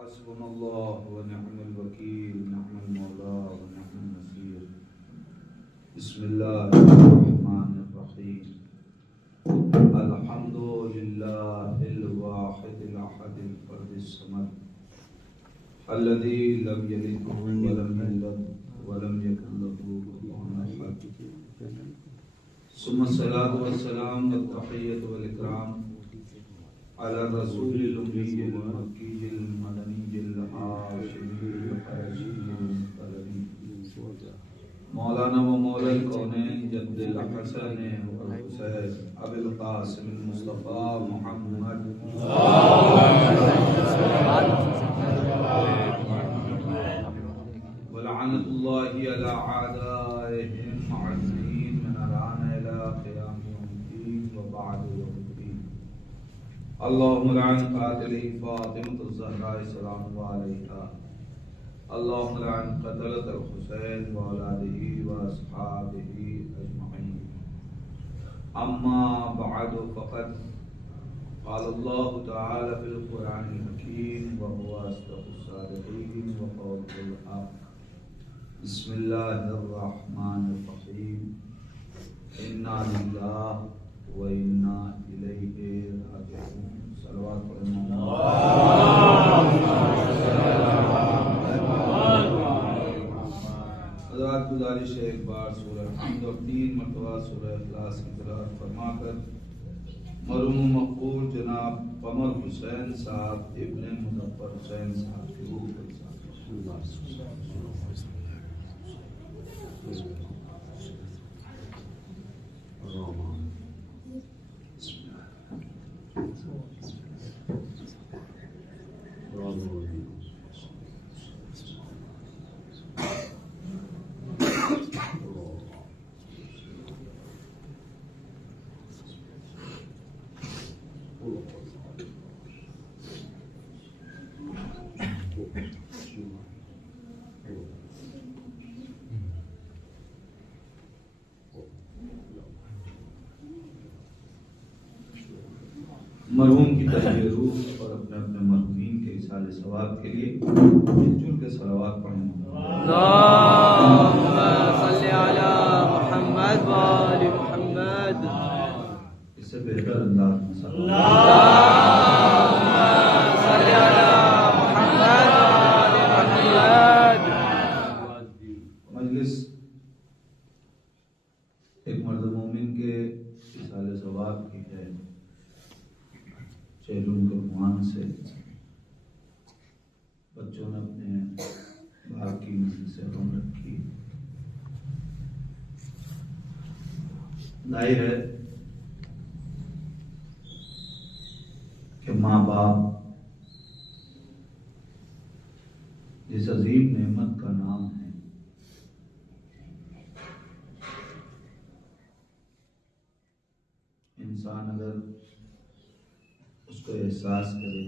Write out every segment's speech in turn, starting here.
हस्बुनल्लाहु व निअमल वकील, निअमल मौला व निअमन नसीर। बिस्मिल्लाहिर्रहमानिर्रहीम। अल्हम्दुलिल्लाहिल वाहिदिल अहदिल फर्दिस समद अल्लज़ी लम यलिद व लम यूलद व लम यकुल लहू कुफुवन अहद। सुम्मा सलातु व सलाम व तहिय्यतु वल इकराम अला रसूलिल उम्मिय्यिल मक्किय्यिल मदनिय्यिल हाशिमिय्यिल क़ुरैशिय्यिल मुतलबी मौलाना व मौलल कौनैन जद्दुल हसन वल हुसैन अबुल क़ासिम मुस्तफ़ा मुहम्मद व लअनतुल्लाहि अला आदाइहिम अजमईन मिन अराना इला क़ियाम यौमिद्दीन व बअद यौमिद्दीन। अल्लाहुम्मा लअन क़ातिली फ़ातिमतुज़ ज़हरा सलामुल्लाहि अलैहा। अल्लाहुम्मा लअन क़तलतल हुसैन व औलादिही व अस्हाबिही अजमईन। अम्मा बअद फ़क़द क़ाल अल्लाहु तआला फ़िल क़ुरआनिल हकीम व हुवा अस्दक़ुस सादिक़ीन व क़ौलुल हक़। बिस्मिल्लाहिर्रहमानिर्रहीम। इन्ना लिल्लाहि व इन्ना इलैहि राजिऊन। सल्लल्लाहु अलैहि हज़रात गुजारिश है एक बार सूरह हम्द और 3 मरतबा सूरह इखलास की तिलावत फरमाकर मरहूम मक़बूल जनाब कमर हुसैन साहब इब्न मुज़फ़्फ़र हुसैन साहब की रूह को मरहूम की तहरीर रूह और अपने अपने मरहूमीन के इसाले सवाब के लिए मिलजुल के सलावत पढ़ें। अल्लाहुम्मा सल्लि अला मुहम्मद व आलि मुहम्मद। इससे बेहतर अंदाज में अल्लाहुम्मा सल्लि अला मुहम्मद व आलि मुहम्मद। मजलिस एक मर्द मोमिन के इसाले सवाब की है। चेहरों के मान से बच्चों ने अपने भाग की नस्ल से गम रखी। जाहिर है कि माँ बाप जिस अजीम नेमत का नाम है, इंसान अगर उसको एहसास करे,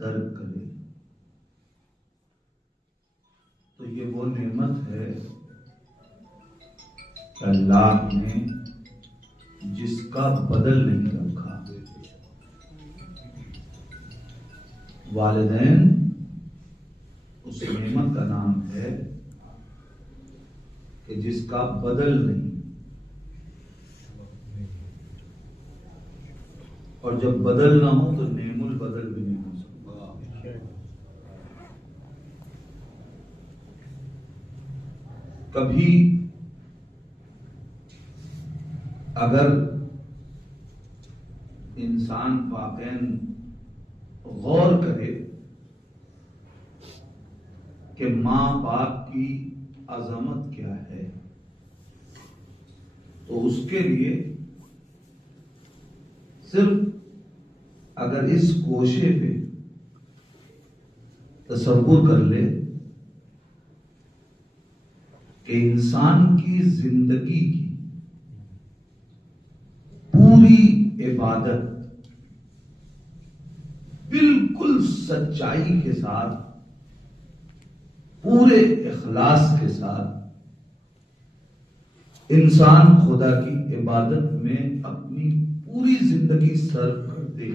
दर्द करे, तो ये वो नेमत है कि अल्लाह ने जिसका बदल नहीं रखा। वालिदैन उस नेमत का नाम है कि जिसका बदल नहीं, और जब बदल ना हो तो नेमुल बदल भी नहीं हो सकता। कभी अगर इंसान वाकईन गौर करे कि माँ बाप की अजमत क्या है, तो उसके लिए सिर्फ अगर इस कोशे पे तसव्वुर कर ले कि इंसान की जिंदगी की पूरी इबादत बिल्कुल सच्चाई के साथ, पूरे इखलास के साथ इंसान खुदा की इबादत में अपनी पूरी जिंदगी सर्व कर दे,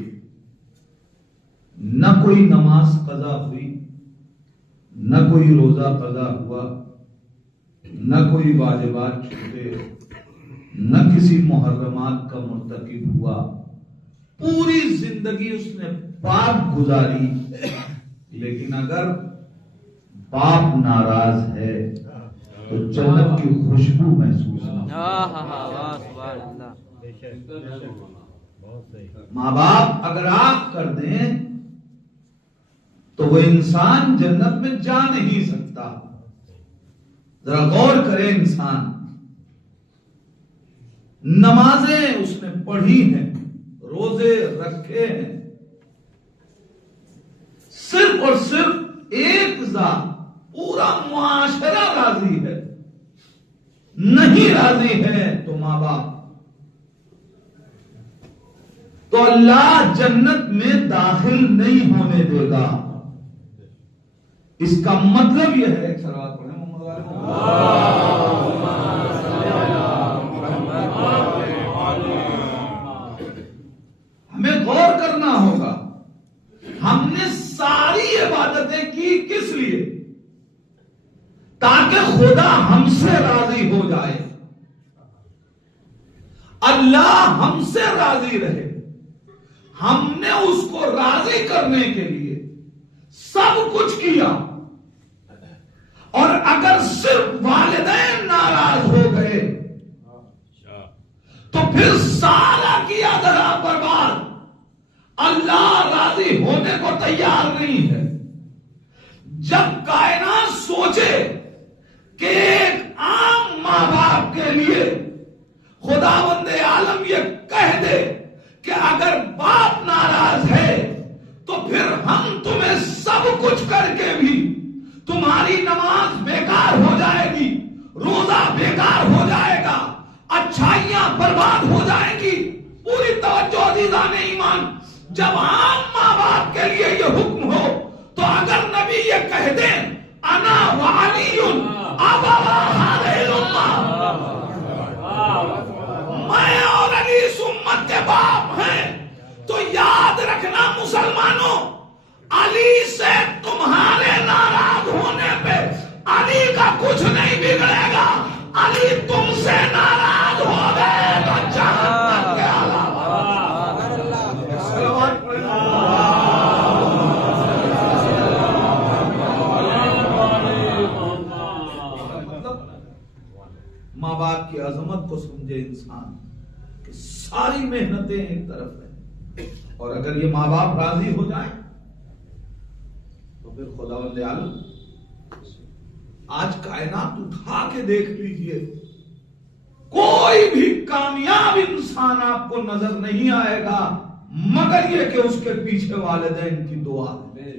न कोई नमाज कजा हुई, न कोई रोजा कजा हुआ, न कोई वाजिबात छूटे, न किसी मुहर्रमात का मुर्तकिब हुआ। पूरी जिंदगी उसने पाप गुजारी, लेकिन अगर बाप नाराज है तो जन्नत की खुशबू महसूस होती है। माँ बाप अगर आप कर दें तो वो इंसान जन्नत में जा नहीं सकता। जरा गौर करे इंसान, नमाजें उसने पढ़ी हैं, रोजे रखे हैं, सिर्फ और सिर्फ एक जात, पूरा मुआशरा राजी है, नहीं राजी है तो माँ बाप, तो अल्लाह जन्नत में दाखिल नहीं होने देगा। इसका मतलब यह है, एक सलावत पढ़ें मोहम्मद वाले। हमें गौर करना होगा, हमने सारी इबादतें की किस लिए? ताकि खुदा हमसे राजी हो जाए, अल्लाह हमसे राजी रहे। हमने उसको राजी करने के लिए सब कुछ किया, और अगर सिर्फ वालिदैन नाराज हो गए तो फिर सारा किया धरा बर्बाद। अल्लाह राजी होने को तैयार नहीं है। जब कायनात सोचे कि एक आम मां बाप के लिए खुदावंदे आलम ये कह दे कि अगर बाप नाराज है तो फिर हम तुम्हें सब कुछ करके भी तुम्हारी नमाज बेकार हो जाएगी, रोजा बेकार हो जाएगा, अच्छाइयां बर्बाद हो जाएंगी। पूरी तवज्जो अज़ीज़ाने ईमान, जब आम मां बाप के लिए ये हुक्म हो तो अगर नबी ये कह दे अना व अलीयुन अबवा हाज़िहिल उम्मा, मैं और अली इस उम्मत के बाप हैं, तो याद रखना मुसलमानों, अली से तुम्हारे नाराज होने पे अली का कुछ नहीं बिगड़ेगा। अली तुमसे नाराज हो गए तो जहन्नम के अलावा। माँ बाप की अजमत को समझे इंसान कि सारी मेहनतें एक तरफ है, और अगर ये माँ बाप राजी हो जाए तो फिर खुदावंदे आलम, आज कायनात उठा के देख लीजिए, कोई भी कामयाब इंसान आपको नजर नहीं आएगा मगर ये कि उसके पीछे वालिदैन की दुआ है।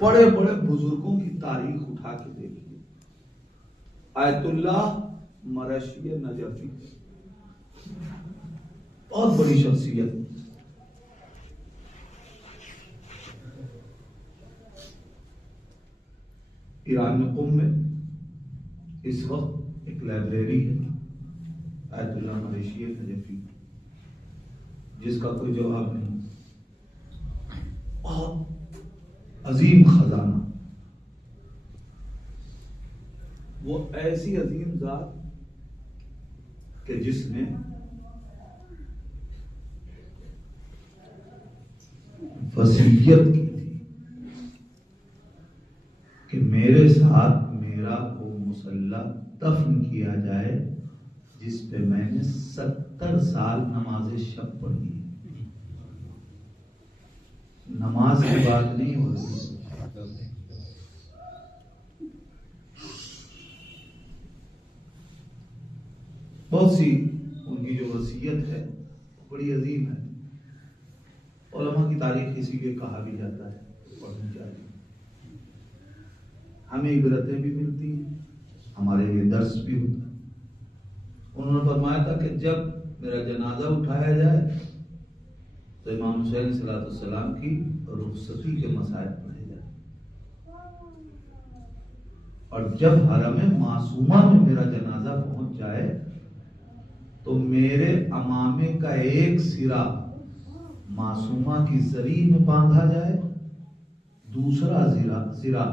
बड़े बड़े बुजुर्गों की तारीख उठा के देखिए। आयतुल्लाह मरशी नजफी, बहुत बड़ी शख्सियत, ईरान में कुम में इस वक्त एक लाइब्रेरी है, आयतुल्लाह मरशी नजफी, जिसका कोई जवाब नहीं। बहुत अजीम खजाना, वो ऐसी अजीम जात कि जिसने वसीयत की थी कि मेरे साथ मेरा वो मुसल्ला दफन किया जाए जिस पे मैंने 70 साल नमाज शब पढ़ी है। नमाज की बात नहीं हो रही, बहुत सी उनकी जो वसीयत है बड़ी अजीम है। उलमा की तारीख इसीलिए कहा भी जाता है, पढ़नी चाहिए, हमें इबरतें भी मिलती हैं, हमारे लिए दर्स भी होता है। उन्होंने फरमाया था कि जब मेरा जनाजा उठाया जाए तो इमाम हुसैन सलाम की रुखसती के मसाइल पढ़े जाए, और जब हरम मासूमा में मेरा जनाजा पहुंच जाए तो मेरे अमामे का एक सिरा मासूमा की जरी में बांधा जाए, दूसरा सिरा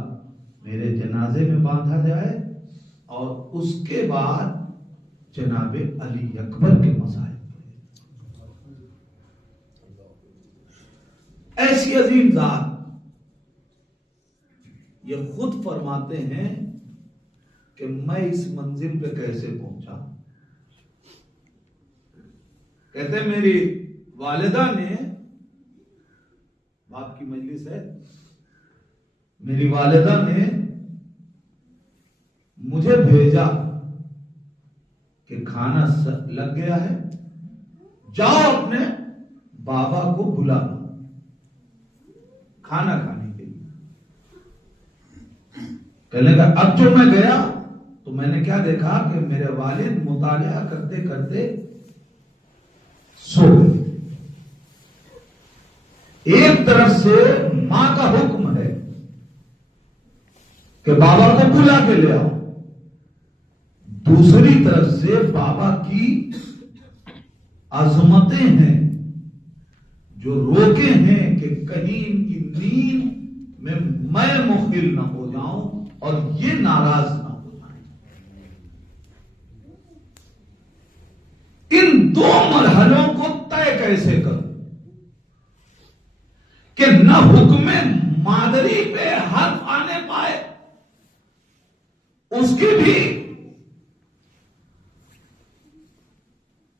मेरे जनाजे में बांधा जाए, और उसके बाद जनाबे अली अकबर के मसाइल। ऐसी अजीम जात ये खुद फरमाते हैं कि मैं इस मंजिल पे कैसे पहुंचा। कहते हैं मेरी वालिदा ने, बाप की मजलिस है, मेरी वालिदा ने मुझे भेजा कि खाना लग गया है, जाओ अपने बाबा को बुला लो खाना खाने के लिए। कहने का अब जो मैं गया तो मैंने क्या देखा कि मेरे वालिद मुतालिया करते करते सो गए। एक तरफ से मां का हुक्म है कि बाबा को बुला के ले आओ, दूसरी तरफ से बाबा की अजमतें हैं जो रोके हैं कि कहीं इनकी नींद में मैं मुखिल ना हो जाऊं और ये नाराज ना हो जाए। इन दो मरहलों को तय कैसे करूं कि न हुक्म मादरी पे हद आने पाए, उसकी भी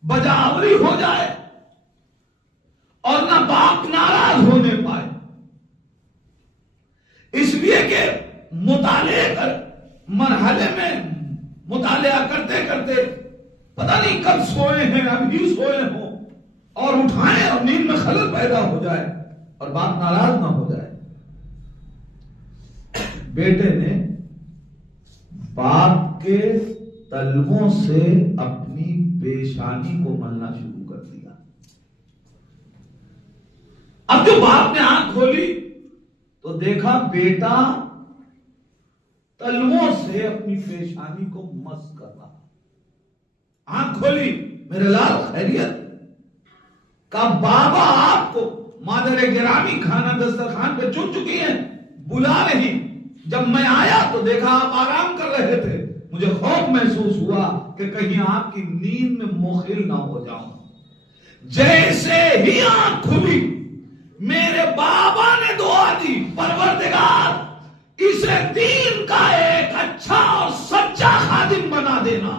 बजावरी हो जाए, और ना बाप नाराज होने पाए। इसलिए कि मुताले कर मरहले में मुतालिया करते करते पता नहीं कब सोए हैं, अभी सोए हो और उठाएं और नींद में खलल पैदा हो जाए और बाप नाराज ना हो जाए। बेटे ने बाप के तलवों से अपनी पेशानी को मलना शुरू कर दिया। अब जो बाप ने आंख खोली तो देखा बेटा तलवों से अपनी पेशानी को मस कर रहा। आंख खोली, मेरे लाल खैरियत का बाबा आपको मादरे गिरामी खाना दस्तरखान पे चुन चुकी हैं, बुला रही। जब मैं आया तो देखा आप आराम कर रहे थे। मुझे खौफ महसूस हुआ कि कहीं आपकी नींद में मुखिल ना हो जाऊं। जैसे ही आंख खुली मेरे बाबा ने दुआ दी, परवरदिगार इसे दीन का एक अच्छा और सच्चा खादिम बना देना।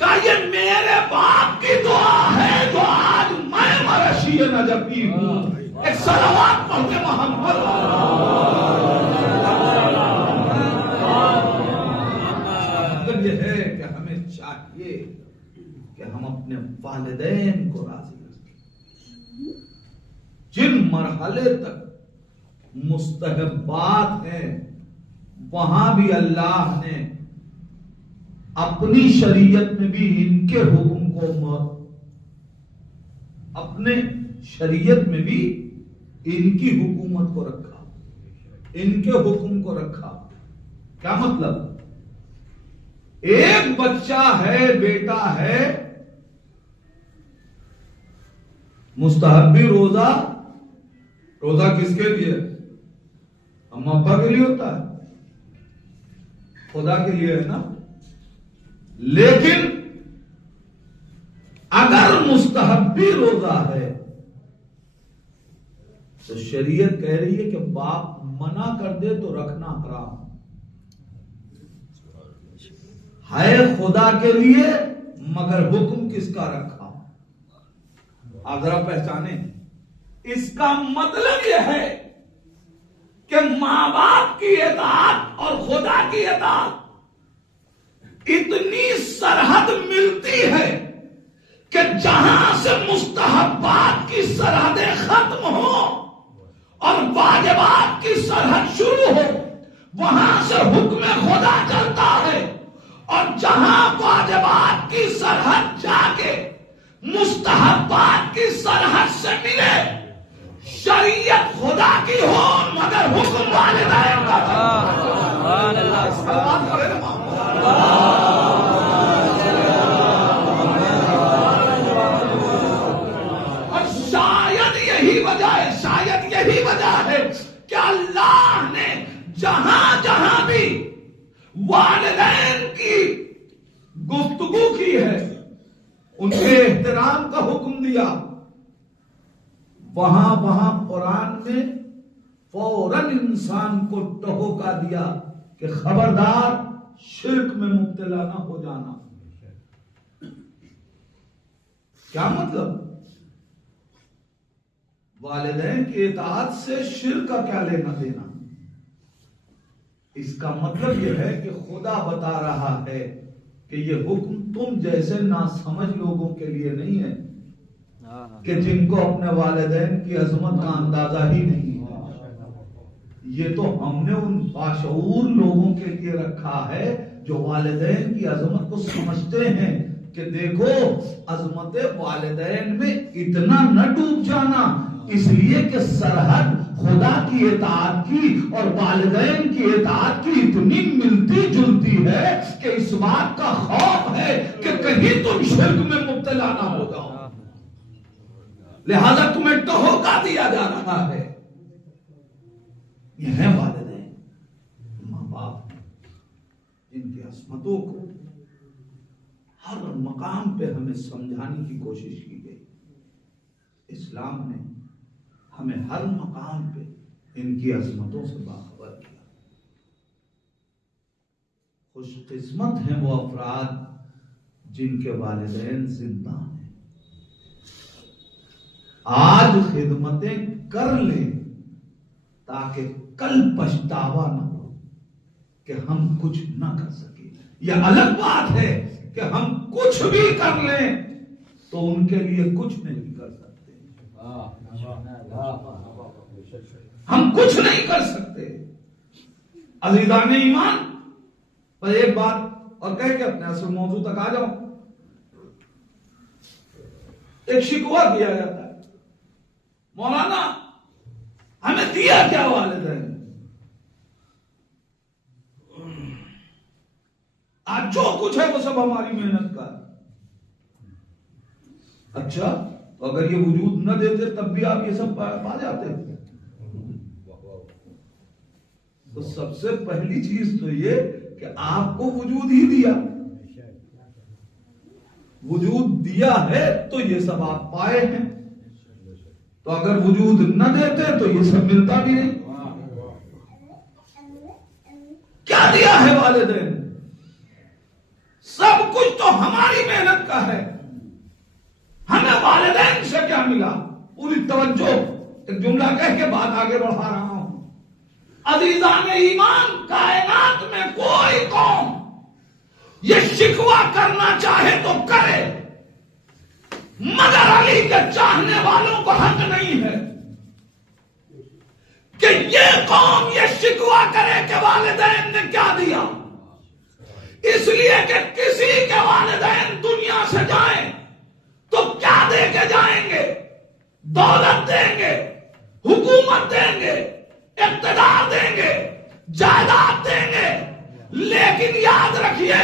का ये मेरे बाप की दुआ है जो आज मैं मरशी नजफी हूं। एक सलावत पढ़ते मोहम्मद। मतलब यह है कि हमें चाहिए कि हम अपने वालिदैन को राजी रखें। जिन मरहले तक मुस्तहबात हैं वहां भी अल्लाह ने अपनी शरीयत में भी इनके हुक्म को, अपने शरीयत में भी इनकी हुकूमत को रखा, इनके हुक्म को रखा। क्या मतलब? एक बच्चा है, बेटा है, मुस्तहब्बी रोजा, रोजा किसके लिए? अम्मा अब्बा के लिए होता है, खुदा के लिए है ना। लेकिन अगर मुस्तहब्बी रोजा है तो शरीयत कह रही है कि बाप मना कर दे तो रखना हराम है, खुदा के लिए, मगर हुक्म किसका रखा? आप जरा पहचाने। इसका मतलब यह है कि मां बाप की इताअत और खुदा की इताअत इतनी सरहद मिलती है कि जहां से मुस्तहब्बात की सरहदें खत्म हो और वाजिबात की सरहद शुरू हो, वहां से हुक्म खुदा चलता है। और जहां वाजिबात की सरहद जाके मुस्तहब्बात की सरहद से मिले, शरीयत खुदा की हो मगर हुक्म वालिदैन का। यही वजह है, शायद यही वजह है कि अल्लाह ने जहां जहां भी वालिदैन की गुफ्तगू की है, उनके एहतराम का हुक्म दिया, वहां वहां कुरान में फौरन इंसान को टहोका दिया कि खबरदार शिर्क में मुब्तला ना हो जाना। क्या मतलब? वालिदैन की इताअत से शिर्क का क्या लेना देना? इसका मतलब यह है कि खुदा बता रहा है कि यह हुक्म तुम जैसे नासमझ लोगों के लिए नहीं है कि जिनको अपने वालिदैन की अजमत का अंदाजा ही नहीं है। ये तो हमने उन बाशऊर लोगों के लिए रखा है जो वालिदैन की अजमत को समझते हैं कि देखो, अजमत वालिदैन में इतना न डूब जाना, इसलिए कि सरहद खुदा की इताअत की और वालिदैन की इताअत की इतनी मिलती जुलती है कि इस बात का खौफ है कि कहीं तुम शिर्क में मुब्तला ना हो जाओ, लिहाजा तुम्हें टहोका दिया जा रहा है। यह है वालिदैन, माँ बाप, जिनकी असमतों को हर मकाम पे हमें समझाने की कोशिश की गई। इस्लाम ने हमें हर मकाम पे इनकी अजमतों से बाखबर किया। खुशकिस्मत हैं वो अफराद जिनके वालिदैन जिंदा हैं। आज खिदमतें कर लें ताकि कल पछतावा न हो कि हम कुछ ना कर सके। यह अलग बात है कि हम कुछ भी कर लें तो उनके लिए कुछ नहीं कर सकते, हम कुछ नहीं कर सकते। अजीजान ईमान, पर एक बात और कह के अपने असल मौजू तक आ जाओ। एक शिकवा किया जाता है, मौलाना हमें दिया क्या वालिदैन? आज जो कुछ है वो सब हमारी मेहनत का। अच्छा, तो अगर ये वजूद न देते तब भी आप ये सब पा जाते? तो सबसे पहली चीज तो ये कि आपको वजूद ही दिया, वजूद दिया है तो ये सब आप पाए हैं। तो अगर वजूद न देते तो ये सब मिलता भी नहीं। क्या दिया है वालिदैन? सब कुछ तो हमारी मेहनत का है। हमें वालिदैन से क्या मिला? पूरी तवज्जो, एक जुमला कह के बात आगे बढ़ा रहा हूं। अजीजान ईमान, कायनात में कोई कौम ये शिकवा करना चाहे तो करे, मगर अली के चाहने वालों को हक नहीं है कि ये कौम ये शिकवा करे कि वालिदैन ने क्या दिया। इसलिए कि किसी के वालिदैन दुनिया से जाएं तो क्या दे के जाएंगे? दौलत देंगे, हुकूमत देंगे, इक़्तिदार देंगे, जायदाद देंगे। लेकिन याद रखिए,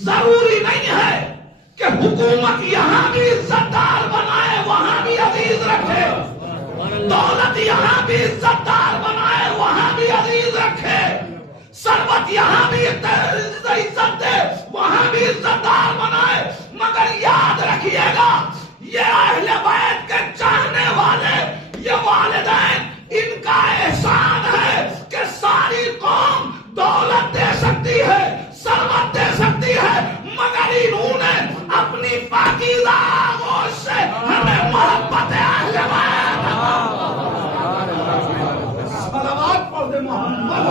जरूरी नहीं है कि हुकूमत यहां भी इज्जतदार बनाए, वहां भी अजीज रखे। दौलत यहां भी इज्जतदार बनाए, वहां भी अजीज रखे। सरबत यहां भी इज्जत दे, वहां भी इज्जतदार बनाए। मगर याद रखिएगा, ये अहले बैत के चाहने वाले, ये वालिदैन, इनका एहसान है कि सारी कौम दौलत दे सकती है, सरबत दे सकती है, मगर इन्होंने अपनी पाकीज़ा आगोश से हमें मोहब्बत अहले बैत। सलावत पढ़ दे मोहम्मद।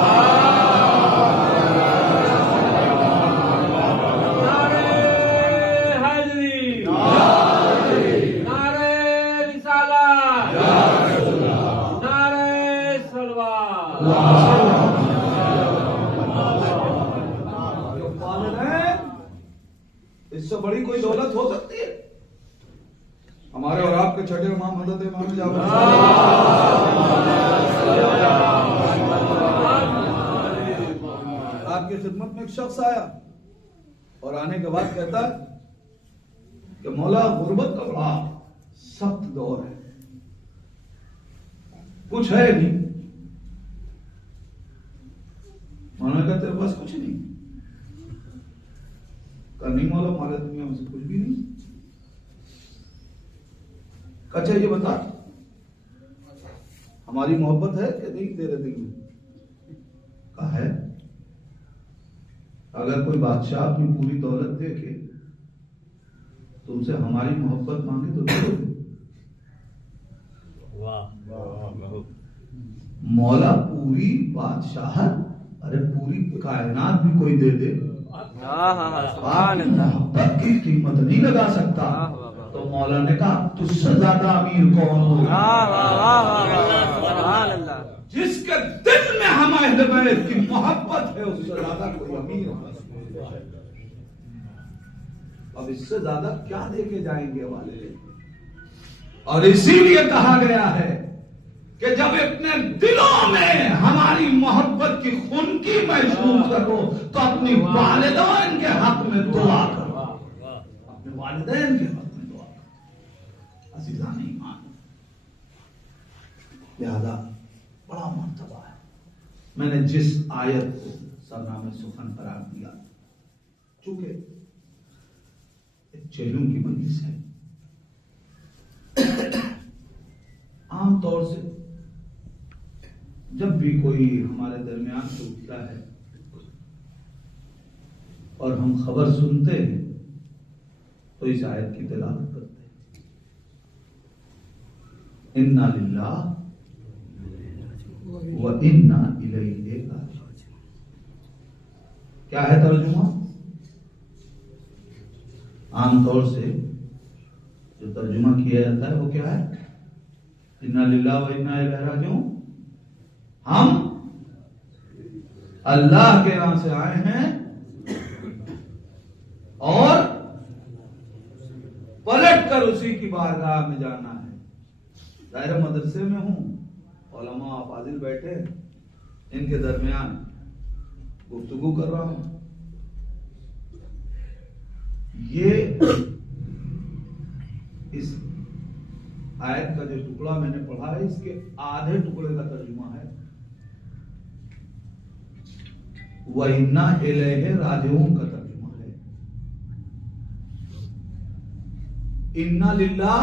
इससे बड़ी कोई दौलत हो सकती है? हमारे और आपके छठे इमाम हज़रत इमाम जाफर आपकी खिदमत में एक शख्स आया और आने के बाद कहता है कि मौला, गुर्बत का बड़ा सख्त दौर है, कुछ है नहीं। मौलाना का तेरे पास कुछ नहीं, नहीं मौला हमारे दुनिया में से कुछ भी नहीं। अच्छा ये बता, हमारी मोहब्बत है कि नहीं तेरे दिल में? कहा है, अगर कोई बादशाह अपनी पूरी दौलत दे के तुमसे हमारी मोहब्बत मांगे तो दे। मौला पूरी बादशाह, अरे पूरी कायनात भी कोई दे दे, मोहब्बत की कीमत नहीं लगा सकता। तो मौला ने कहा तुझसे ज्यादा अमीर कौन होगा? जिसके दिल में हम अहले बैत की मोहब्बत है उससे ज्यादा कोई अमीर होगा। अब इससे ज्यादा क्या देके जाएंगे वाले? और इसीलिए कहा गया है कि जब अपने दिलों में हमारी मोहब्बत की खुनकी महसूस करो तो अपनी वालिदैन के हक में दुआ करो, अपने वालिदैन के हक में दुआ करो। अजीज़ान ईमान, लिहाजा बड़ा मर्तबा है। मैंने जिस आयत को सरनामे सुखन करार दिया, चूंकि चेलों की मजलिस है, आमतौर से जब भी कोई हमारे दरमियान से उठता है और हम खबर सुनते हैं तो इस आयत की तिलावत करते हैं, इन्ना लिल्लाह व इन्ना इलैहि राजिऊन। क्या है तर्जुमा? आमतौर से जो तर्जुमा किया जाता है वो क्या है? इन्ना लिल्लाह व इन्ना इलैहि राजिऊन। हम अल्लाह के नाम से आए हैं और पलट कर उसी की बारगाह में जाना है। दायरा मदरसे में हूं, उलमा फाजिल बैठे, इनके दरमियान गुफ्तगू कर रहा हूं। ये इस आयत का जो टुकड़ा मैंने पढ़ा है, इसके आधे टुकड़े का तर्जुमा है व इन्ना इलैहि राजिऊन का तर्जुमा है। इन्ना लिल्लाह,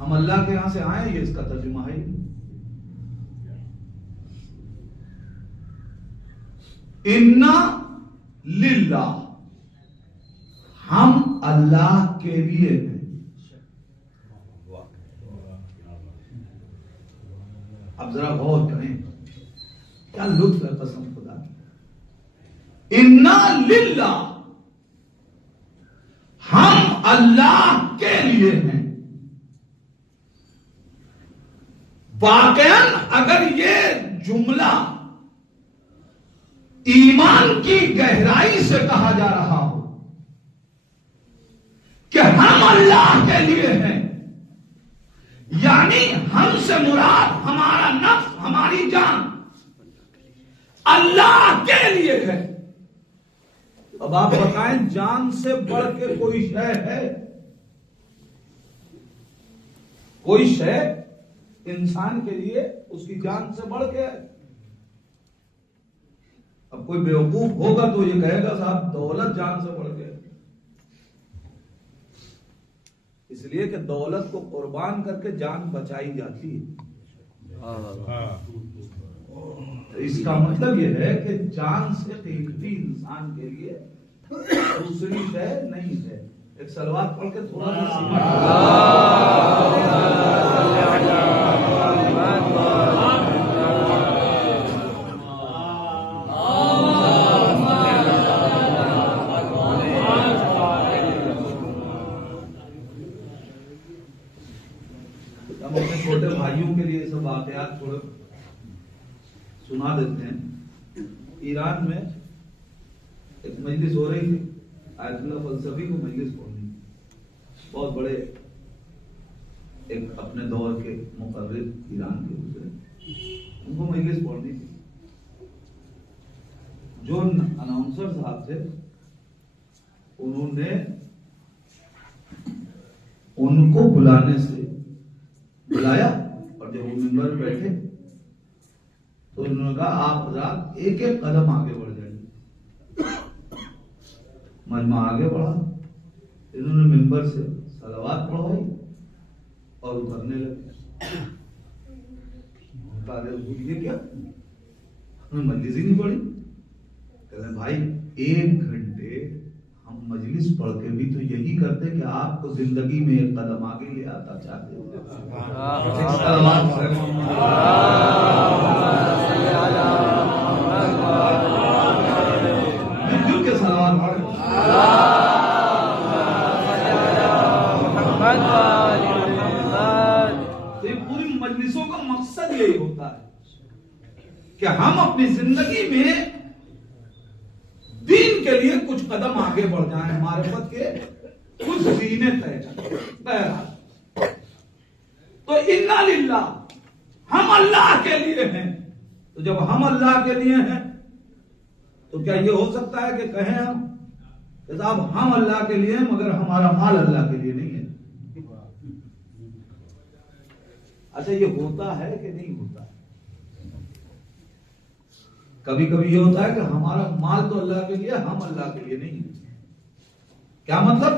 हम अल्लाह के यहां से आए, ये इसका तर्जुमा है। इन्ना लिल्लाह, हम अल्लाह के लिए हैं। अब जरा गौर करें, क्या लुत्फ है कसम खुदा की। इन्ना लिल्लाह, हम अल्लाह के लिए हैं। वाकईन अगर ये जुमला ईमान की गहराई से कहा जा रहा हो कि हम अल्लाह के लिए हैं, यानी हमसे मुराद हमारा नफ्स, हमारी जान अल्लाह के लिए है। अब आप बताएं, जान से बढ़ के कोई शय है? कोई शय इंसान के लिए उसकी जान से बढ़ के है? अब कोई बेवकूफ होगा तो ये कहेगा साहब दौलत जान से बढ़ के, इसलिए कि दौलत को कुर्बान करके जान बचाई जाती है। इसका मतलब यह है कि जान से कीमती इंसान के लिए दूसरी शय नहीं है। एक सलवात पढ़ के थोड़ा हम अपने छोटे भाइयों के लिए सब वाकयात थोड़े सुना देते हैं। ईरान में एक मजलिस हो रही थी, आयतुल्लाह फलसफी को मजलिस पढ़नी, बहुत बड़े एक अपने दौर के मुकर्रिर ईरान के गुजरे, उनको मजलिस पढ़नी थी। जो अनाउंसर साहब थे उन्होंने उनको बुलाने से बैठे तो उन्होंने कहा आप हजरात एक एक कदम आगे बढ़ जाइए। मजमा आगे बढ़ा, इन्होंने मिंबर से सलावत पढ़वाई और उतरने लगे। ये क्या, मजलिस ही नहीं पढ़ी? कहते भाई 1 घंटे हम मजलिस पढ़ के भी तो यही करते कि आपको जिंदगी में एक कदम आगे ले आता चाहते हो। मिलजुल के सलावत पढ़े। तो ये पूरी मजलिसों का मकसद यही होता है कि हम अपनी जिंदगी में दीन के लिए कुछ कदम आगे बढ़ जाएं, मारिफत के कुछ जीने तय करें। तो इन्ना लिल्लाह, हम अल्लाह के लिए हैं। तो जब हम अल्लाह के लिए हैं तो क्या ये हो सकता है कि कहें हम कि साहब हम अल्लाह के लिए हैं मगर हमारा माल अल्लाह के लिए नहीं है? अच्छा, ये होता है कि नहीं होता? कभी कभी ये होता है कि हमारा माल तो अल्लाह के लिए, हम अल्लाह के लिए नहीं है। क्या मतलब?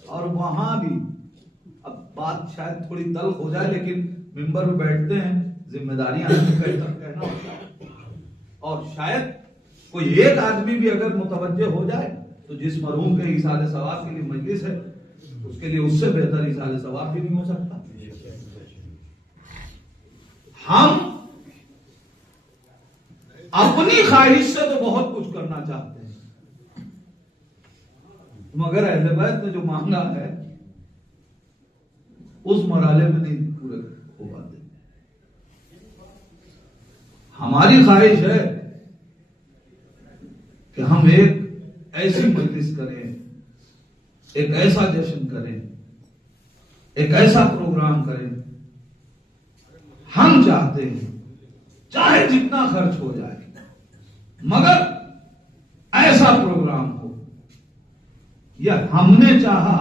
और वहां भी अब बात शायद थोड़ी तल्ख हो जाए, लेकिन मिंबर में बैठते हैं, जिम्मेदारियां कहना होता है, और शायद कोई एक आदमी भी अगर मुतवज्जे हो जाए तो जिस मरहूम के इसाले सवाब के लिए मजलिस है उसके लिए उससे बेहतर इसाले सवाब भी नहीं हो सकता। हम अपनी ख्वाहिश से तो बहुत कुछ करना चाहते हैं मगर अहले बैत ने जो मांगा है उस मराले में नहीं पूरे हो पाते। हमारी ख्वाहिश है कि हम एक ऐसी मजलिस करें, एक ऐसा जश्न करें, एक ऐसा प्रोग्राम करें। हम चाहते हैं चाहे जितना खर्च हो जाए मगर ऐसा प्रोग्राम हो। यह हमने चाहा।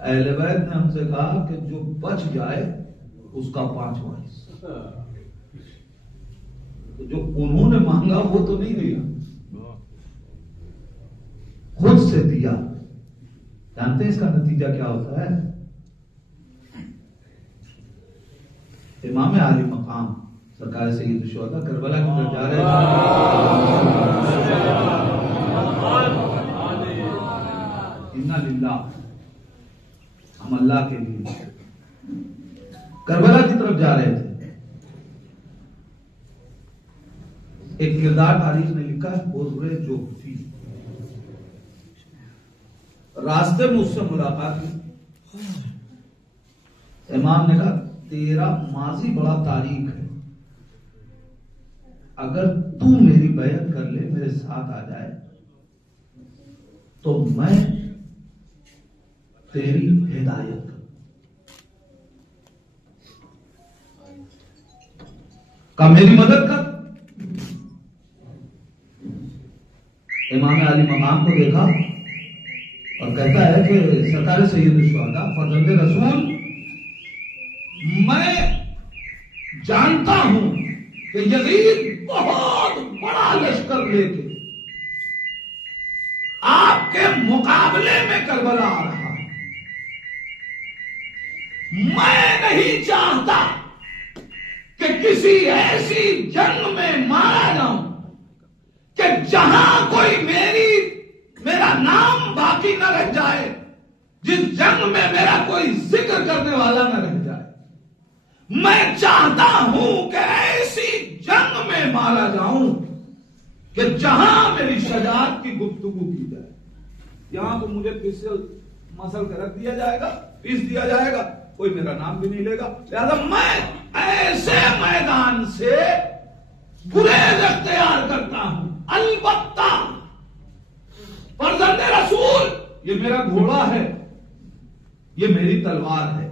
अहले बैत ने हमसे कहा कि जो बच जाए उसका 5वां हिस्सा। तो जो उन्होंने मांगा वो तो नहीं दिया, खुद से दिया। जानते हैं इसका नतीजा क्या होता है? इमाम आली मकाम सरकार सैयद शुहदा करबला की तरफ जा रहे हैं। इन्ना लिल्लाह, हम अल्लाह के लिए करबला की तरफ जा रहे थे। एक किरदार तारीख ने लिखा है, बुर्रे जोहफी। रास्ते में उससे मुलाकात हुई। इमाम ने कहा तेरा माजी बड़ा तारीख है, अगर तू मेरी बैत कर ले, मेरे साथ आ जाए तो मैं तेरी हिदायत का मेरी मदद कर। इमाम आली मकाम को देखा और कहता है कि सरकार सैयद शुहदा फर्जंदे रसूल, मैं जानता हूं कि यजीद बहुत बड़ा लश्कर लेके आपके मुकाबले में करबला आ रहा है। मैं नहीं चाहता कि किसी ऐसी जंग में मारा जाऊं कि जहां कोई मेरा नाम बाकी न रह जाए, जिस जंग में मेरा कोई जिक्र करने वाला न रह जाए। मैं चाहता हूं कि ऐसी जंग में मारा जाऊं कि जहां मेरी शजाअत की गुफ्तगू की जाए। यहां तो मुझे फिसल मसल कर रख दिया जाएगा, पीस दिया जाएगा, कोई मेरा नाम भी नहीं लेगा। लिहाजा मैं ऐसे मैदान से गुरेज अख्तियार करता हूं। अलबत्ता फर्जंदे रसूल, ये मेरा घोड़ा है, ये मेरी तलवार है।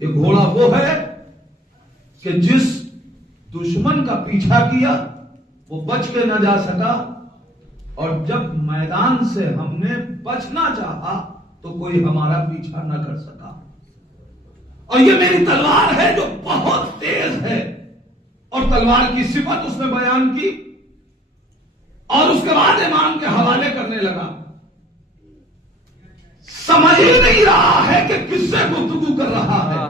ये घोड़ा वो है कि जिस दुश्मन का पीछा किया वो बच के न जा सका, और जब मैदान से हमने बचना चाहा तो कोई हमारा पीछा न कर सका। और ये मेरी तलवार है जो बहुत तेज है। और तलवार की सिफत उसने बयान की और उसके बाद इमाम के हवाले करने लगा। समझ ही नहीं रहा है कि किससे गुफ्तगू कर रहा है।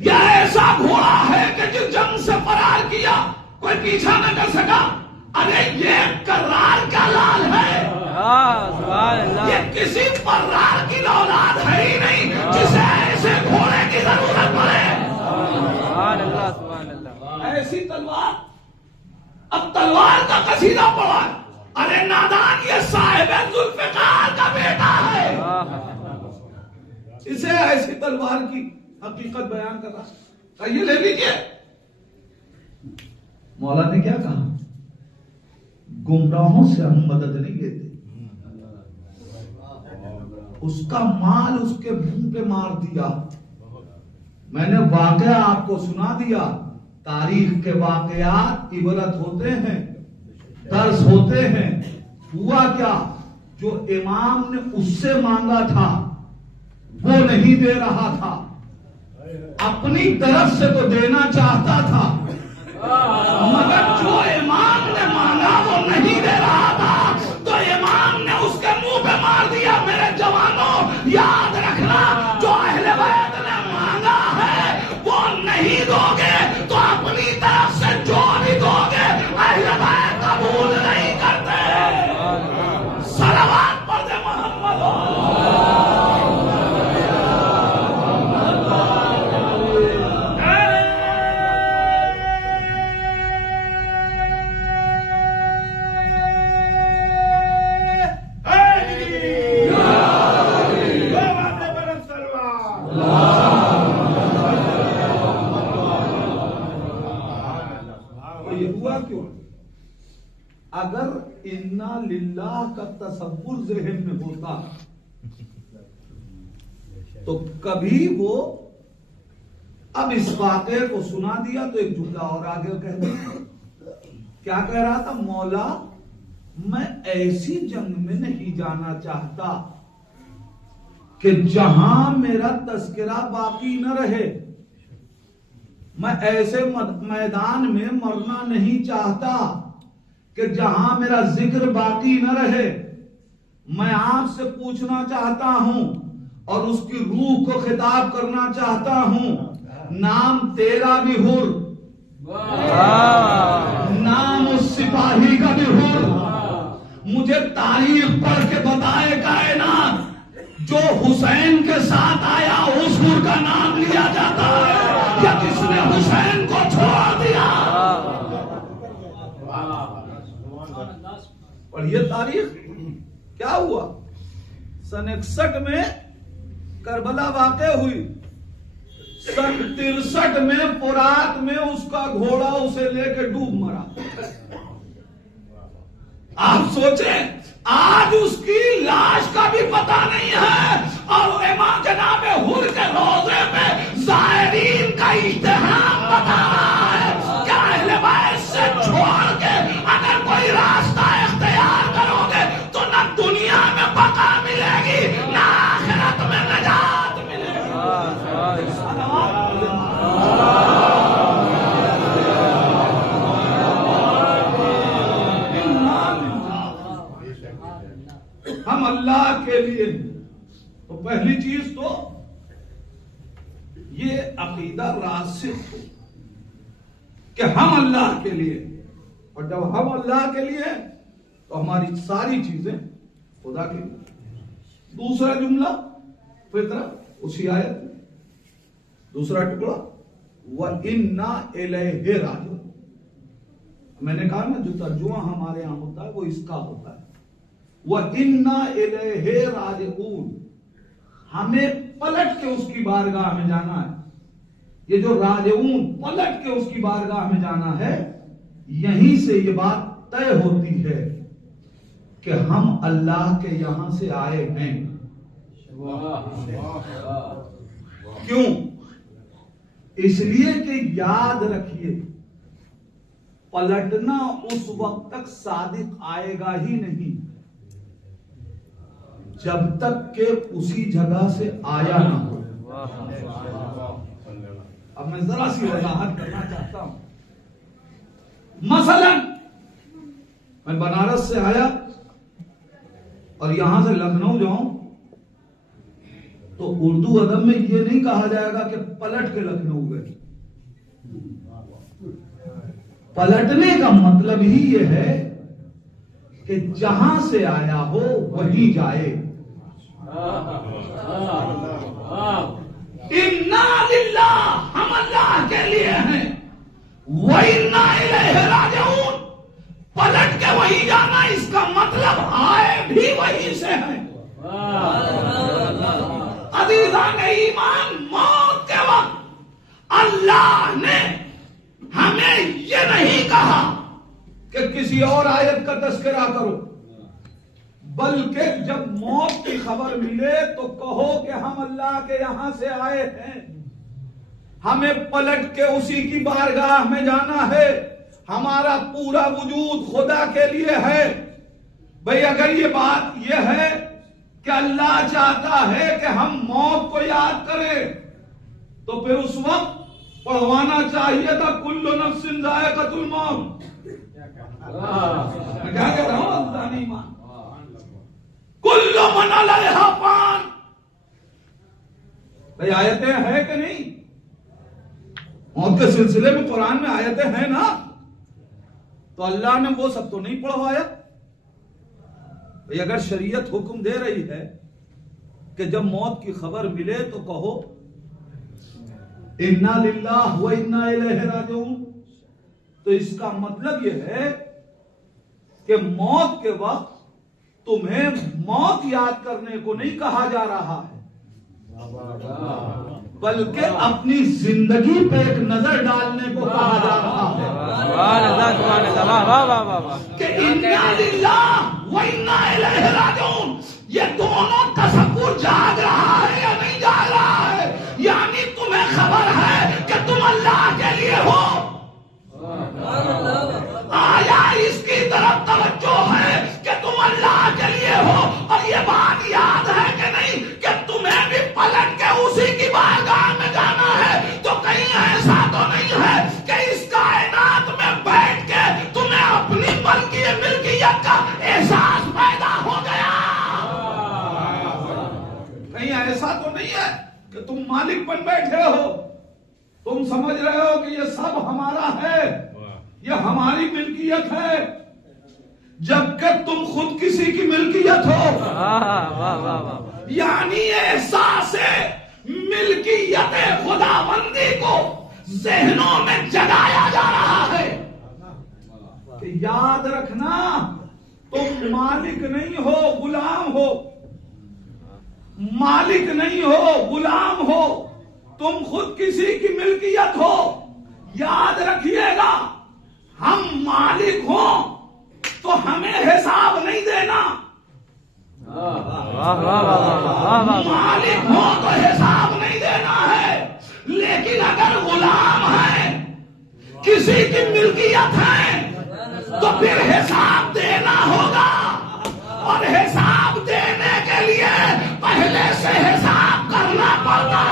यह ऐसा घोड़ा है कि जिस जंग से फरार किया कोई पीछा न कर सका। अरे ये कर्रार का लाल है, ये किसी फर्रार की औलाद है ही नहीं जिसे ऐसे घोड़े की जरूरत पड़े। ऐसी तलवार, अब तलवार का कसीदा पड़ा। अरे नादान, ये साहिब जुल्फिकार का बेटा है। इसे ऐसी तलवार की हकीकत बयान कर रहा। ये ले लीजिए। मौला ने क्या कहा? गुमराहों से हम मदद नहीं लेते। उसका माल उसके मुंह पे मार दिया। मैंने वाकया आपको सुना दिया। तारीख के वाकयात इबरत होते हैं, दर्स होते हैं। हुआ क्या? जो इमाम ने उससे मांगा था वो नहीं दे रहा था, अपनी तरफ से तो देना चाहता था, मगर जो इमाम ने मांगा वो नहीं दे रहा था, तो इमाम ने उसके मुंह पे मार दिया। मेरे जवानों, याद रखना, जो अहले बैत ने मांगा है वो नहीं दोगे तो अपनी तरफ से जो भी दोगे अहले बैत कबूल नहीं करते। सलावत पढ़ दे मोहम्मद। अगर इन्ना लिल्लाह का तसव्वुर ज़हन में होता तो कभी वो, अब इस वाक़े को सुना दिया तो एक जुमला और आगे कह दिया। क्या कह रहा था? मौला, मैं ऐसी जंग में नहीं जाना चाहता कि जहां मेरा तस्करा बाकी न रहे। मैं ऐसे मैदान में मरना नहीं चाहता कि जहां मेरा जिक्र बाकी न रहे। मैं आपसे पूछना चाहता हूं और उसकी रूह को खिताब करना चाहता हूं। नाम तेरा भी हुर, नाम उस सिपाही का भी हुर। मुझे तारीख पढ़ के बताए कायनात जो हुसैन के साथ आया उस हुर का नाम लिया जाता है या किसने हुसैन को छोड़ दिया? पढ़िए तारीख। क्या हुआ? सन 61 में करबला वाक़या हुई। सन 63 में फुरात में उसका घोड़ा उसे लेके डूब मरा। आप सोचें, आज उसकी लाश का भी पता नहीं है और इमाम जनाब हुर के रोजे पे ज़ायरीन का इज्तिहाम बता रहा है। क्या अहले बैत से छोड़ के अगर कोई रास्ता इख्तियार करोगे तो ना दुनिया में बका मिलेगी ना आखिरत में नजात मिलेगी। हम अल्लाह के लिए, तो पहली चीज तो ये अकीदा रासिख हो कि हम अल्लाह के लिए, और जब हम अल्लाह के लिए तो हमारी सारी चीजें खुदा के लिए। दूसरा जुमला फितरत, उसी आयत में दूसरा टुकड़ा, व इन्ना इलैहि राजिऊन। मैंने कहा ना, जो तर्जुमा हमारे यहां होता है वो इसका होता है, व इन्ना इलैहि राजिऊन। हमें पलट के उसकी बारगाह में जाना है। ये जो राजिऊन, पलट के उसकी बारगाह में जाना है, यहीं से ये बात तय होती है कि हम अल्लाह के यहां से आए हैं। क्यों? इसलिए कि याद रखिए, पलटना उस वक्त तक सादिक आएगा ही नहीं जब तक के उसी जगह से आया ना हो। अब मैं जरा सी वजाहत करना चाहता हूं। मसलन मैं बनारस से आया और यहां से लखनऊ जाऊं तो उर्दू अदब में ये नहीं कहा जाएगा कि पलट के लखनऊ गए। पलटने का मतलब ही ये है कि जहां से आया हो वहीं जाए। इन्ना लिल्लाह, हम अल्लाह के लिए हैं, व इन्ना इलैहि राजिऊन, पलट के वही जाना, इसका मतलब आए भी वहीं से है। अज़ीज़ान ईमान, मौत के वक्त अल्लाह ने हमें ये नहीं कहा कि किसी और आयत का तज़किरा करो, बल्कि जब मौत की खबर मिले तो कहो कि हम अल्लाह के यहां से आए हैं, हमें पलट के उसी की बारगाह में जाना है, हमारा पूरा वजूद खुदा के लिए है। भाई अगर ये बात ये है कि अल्लाह चाहता है कि हम मौत को याद करें, तो फिर उस वक्त पढ़वाना चाहिए था कुल्लु नफ्सिन ज़ाइक़तुल मौत। मैं क्या कह रहा हूं? अल्लाह नहीं मान, कुल्लु मन अलैहा फान। भाई आयतें हैं कि नहीं? मौत के सिलसिले में कुरान में आयतें हैं ना, तो अल्लाह ने वो सब तो नहीं पढ़वाया। भाई अगर शरीयत हुक्म दे रही है कि जब मौत की खबर मिले तो कहो इन्ना लिल्लाह व इन्ना इलैहि राजिऊन, तो इसका मतलब यह है कि मौत के वक्त तुम्हें मौत याद करने को नहीं कहा जा रहा है, बल्कि अपनी जिंदगी पे एक नजर डालने को कहा जा रहा है कि इन्ना लिल्लाह व इन्ना इलैहि राजिऊन। ये दोनों तसव्वुर जाग रहा है या नहीं जाग रहा है? यानी तुम्हें खबर है कि तुम अल्लाह के लिए हो। आया इसकी तरफ तवज्जो है कि तुम अल्लाह के लिए हो, और ये बात याद है कि नहीं कि तुम्हें भी पलट के उसी की बारगाह में जाना है। तो कहीं ऐसा तो नहीं है कि इस कायनात में बैठ के तुम्हें अपनी मिल्कियत का एहसास पैदा हो गया? कहीं ऐसा तो नहीं है कि तुम मालिक बन बैठे हो, तुम समझ रहे हो कि ये सब हमारा है, ये हमारी मिल्कियत है, जबकि तुम खुद किसी की मिल्कियत हो। यानी एहसास मिल्कियत खुदाबंदी को ज़हनों में जगाया जा रहा है कि याद रखना तुम मालिक नहीं हो, गुलाम हो। मालिक नहीं हो, गुलाम हो, तुम खुद किसी की मिल्कियत हो। याद रखिएगा, हम मालिक हो तो हमें हिसाब नहीं देना। मालिक हो तो हिसाब नहीं देना है, लेकिन अगर गुलाम है, किसी की मिल्कियत है, तो फिर हिसाब देना होगा, और हिसाब देने के लिए पहले से हिसाब करना पड़ता है।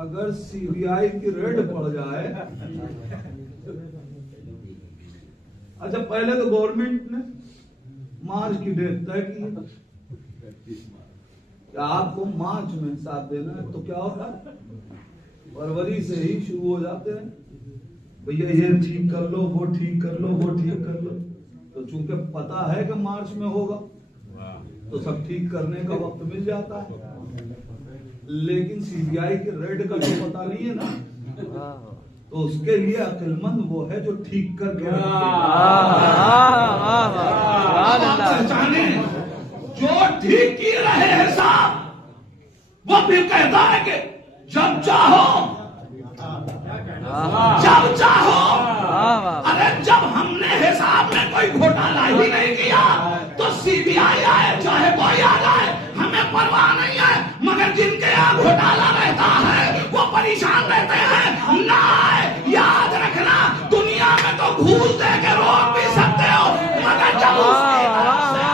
अगर सीबीआई की रेड पड़ जाए, अच्छा पहले तो गवर्नमेंट ने मार्च की डेट तय की, आपको मार्च में हिसाब देना है, तो क्या होता है फरवरी से ही शुरू हो जाते हैं, भैया ये ठीक कर लो, वो ठीक कर लो, वो ठीक कर लो। तो चूंकि पता है कि मार्च में होगा तो सब ठीक करने का वक्त मिल जाता है। लेकिन सीबीआई के रेड का जो पता नहीं है ना, तो उसके लिए अक्लमंद वो है जो ठीक करके पहचाने, जो ठीक किए रहे हिसाब, वो फिर कहते कहता है कि जब चाहो जब चाहो। अरे जब हमने हिसाब में कोई घोटाला ही नहीं किया तो सीबीआई आए चाहे कोई आ जाए हमें परवाह नहीं है, मगर जिनके यहाँ घोटाला रहता है वो परेशान रहते हैं। ना याद रखना, दुनिया में तो घूस दे के रोक भी सकते हो, मगर जब उसकी तरफ से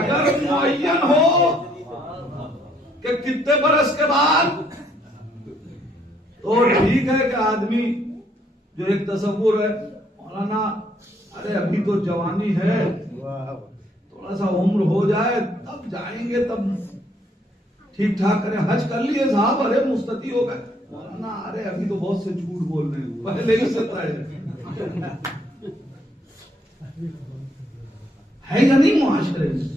अगर मुअय्यन हो कि कितने बरस के बाद, तो ठीक है कि आदमी जो एक तस्वुर है मौलाना, अरे अभी तो जवानी है, थोड़ा सा उम्र हो जाए तब जाएंगे, तब ठीक ठाक करें। हज कर लिए साहब, अरे मुस्तती हो गए मौलाना, अरे अभी तो बहुत से झूठ बोल रहे हैं, पहले ही से है या नहीं मुआशरे में?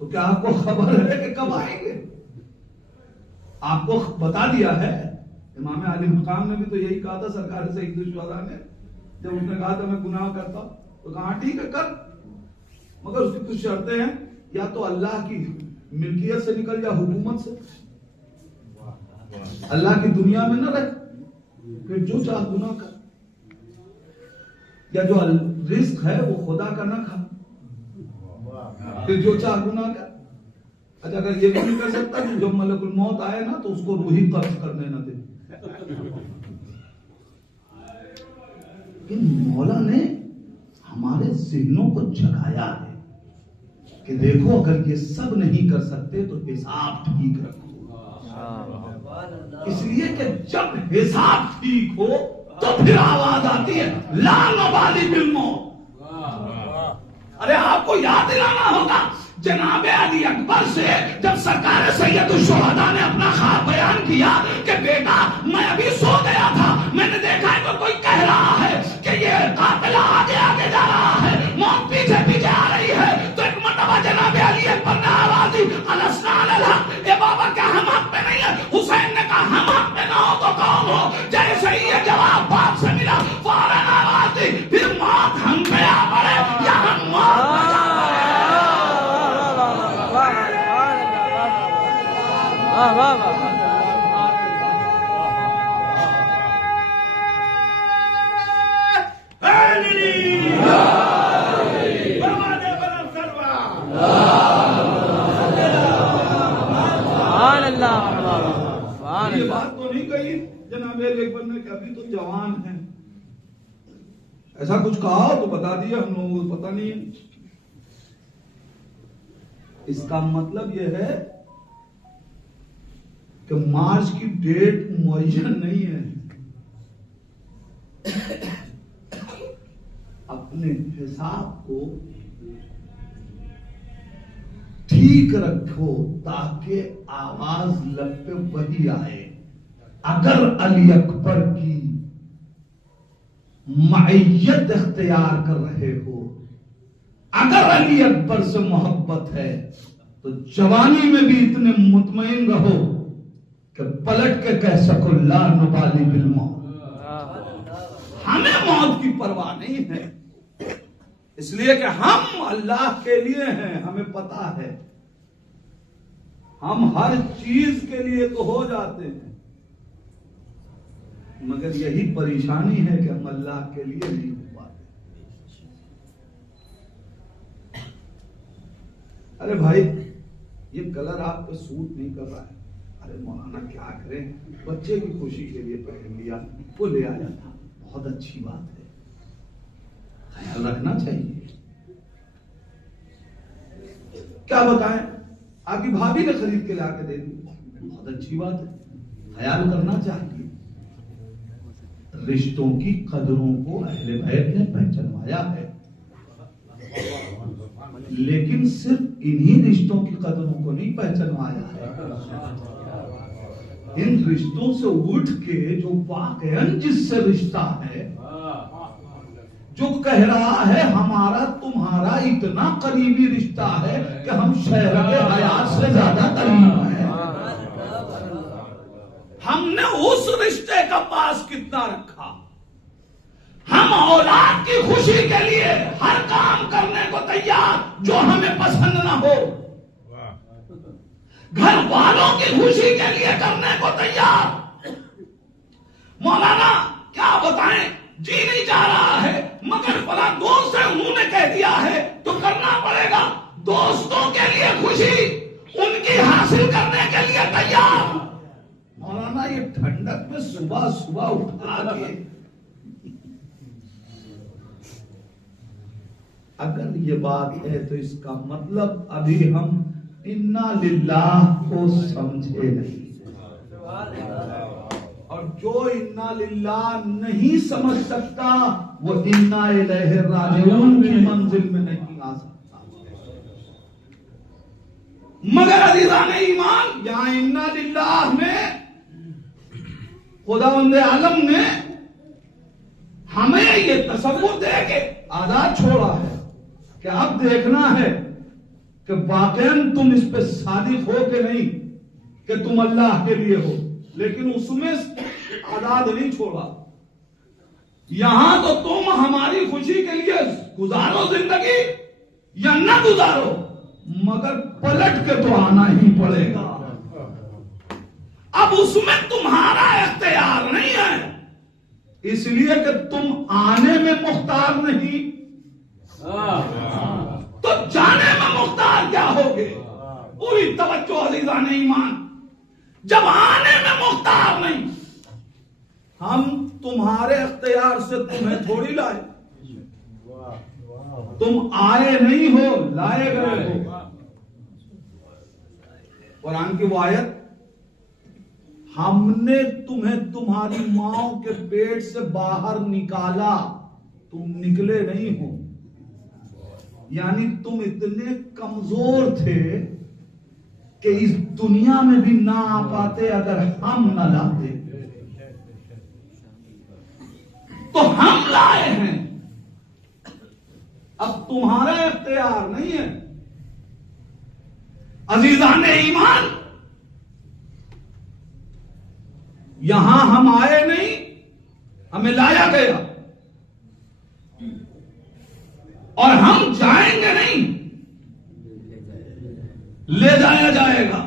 तो क्या आपको खबर है कि कब आएंगे? आपको बता दिया है। इमाम अली मकाम ने भी तो यही कहा था सरकार से, एक शुहदा ने जब उसने कहा था मैं गुनाह करता तो कहा ठीक है कर, मगर उसकी कुछ शर्तें हैं, या तो अल्लाह की मिल्कियत से निकल जा, हुकूमत से, अल्लाह की दुनिया में न रहे, फिर जो चाह गुनाह कर, या जो रिस्क है वो खुदा का ना खा, फिर जो चाह गुनाह कर। अच्छा अगर ये भी नहीं कर सकता कि जब मलकुल मौत आए ना तो उसको रूही कब्ज करने न दे। मौला ने हमारे जिहनों को जगाया है कि देखो अगर ये सब नहीं कर सकते तो हिसाब ठीक रखो, इसलिए कि जब हिसाब ठीक हो तो फिर आवाज आती है ला नबाली बिल मौत। अरे आपको याद दिलाना होगा जनाबे अली अकबर से जब सरकार सैयदुल शुहदा ने अपना ख्वाब बयान किया कि बेटा मैं अभी सो गया था, मैंने देखा है तो कोई कह रहा है कि ये कातिला आगे आगे जा रहा है, मौत पीछे पीछे आ रही है, तो एक मरतबा जनाबे अली अकबर ने आवाज दी अलस्ना अलल हक, ए बाबा क्या हम हक पे नहीं है? हुसैन ने कहा हम हक पे ना हो तो कौन हो? जैसे ही ये जवाब बाप से मिला फौरन आवाज दी फिर मौत हम पे आ पड़े या हम मौत ये बात तो नहीं कही जनाब अकबर ने कि अभी तो जवान है, ऐसा कुछ कहा तो बता दिया हम लोगों को पता नहीं है। इसका मतलब यह है कि मार्च की डेट मुअय्यन नहीं है, अपने हिसाब को ठीक रखो ताकि आवाज लब पे वही आए। अगर अली अकबर की मइयत इख्तियार कर रहे हो, अगर अली अकबर से मोहब्बत है तो जवानी में भी इतने मुतमईन रहो कि पलट के कह सको ला नुबाली बिल मौत, हमें मौत की परवाह नहीं है, इसलिए कि हम अल्लाह के लिए हैं, हमें पता है हम हर चीज के लिए तो हो जाते हैं, मगर यही परेशानी है कि हम अल्लाह के लिए नहीं हो पाते। अरे भाई ये कलर आप पे सूट नहीं कर रहा है, अरे मौलाना क्या करें, बच्चे की खुशी के लिए पहन लिया, वो ले आया था, बहुत अच्छी बात है, ख्याल रखना चाहिए। क्या बताएं, आपकी भाभी ने खरीद के लाके दे दी, बहुत अच्छी बात है, ख्याल करना चाहिए। रिश्तों की कदरों को अहले बैत ने पहचानवाया है, लेकिन सिर्फ इन्हीं रिश्तों की कदरों को नहीं पहचानवाया है, इन रिश्तों से उठ के जो वाकईन जिससे रिश्ता है, जो कह रहा है हमारा तुम्हारा इतना करीबी रिश्ता है कि हम शहर के हयात से ज्यादा करीब हैं, हमने उस रिश्ते का पास कितना रखा। हम औलाद की खुशी के लिए हर काम करने को तैयार, जो हमें पसंद ना हो, घर वालों की खुशी के लिए करने को तैयार। मौलाना क्या बताएं, जी नहीं जा रहा है, मगर फला दोस्त है उन्होंने कह दिया है तो करना पड़ेगा। दोस्तों के लिए खुशी, उनकी हासिल करने के लिए तैयार। मौलाना ये ठंडक में सुबह सुबह उठा के, अगर ये बात है तो इसका मतलब अभी हम इन्ना लिल्लाह को समझे नहीं, और जो इन्ना लिल्लाह नहीं समझ सकता वो इन्ना इलैहि राजिऊन की मंजिल में नहीं आ सकता। मगर अज़ीज़ाने ईमान, यहां इन्ना लिल्लाह में खुदावंद आलम ने हमें ये तसव्वुर दे के आजाद छोड़ा है कि अब देखना है कि वाकई तुम इस पे सादिक हो कि नहीं, कि तुम अल्लाह के लिए हो, लेकिन उसमें आजाद नहीं छोड़ा। यहां तो तुम हमारी खुशी के लिए गुजारो जिंदगी या ना गुजारो, मगर पलट के तो आना ही पड़ेगा। अब उसमें तुम्हारा इख्तियार नहीं है, इसलिए कि तुम आने में मुख्तार नहीं, तो जाने में मुख्तार क्या होगे। पूरी तवज्जो अज़ीज़ाने ईमान, जब आने में मुख्तार नहीं, हम तुम्हारे इख्तियार से तुम्हें थोड़ी लाए, तुम आए नहीं हो, लाए गए हो। कुरान की वो आयत, हमने तुम्हें तुम्हारी मां के पेट से बाहर निकाला, तुम निकले नहीं हो, यानी तुम इतने कमजोर थे कि इस दुनिया में भी ना आ पाते अगर हम न लाते, तो हम लाए हैं। अब तुम्हारा इख्तियार नहीं है। अज़ीज़ाने ईमान, यहां हम आए नहीं, हमें लाया गया, और हम जाएंगे नहीं, ले जाया जाएगा।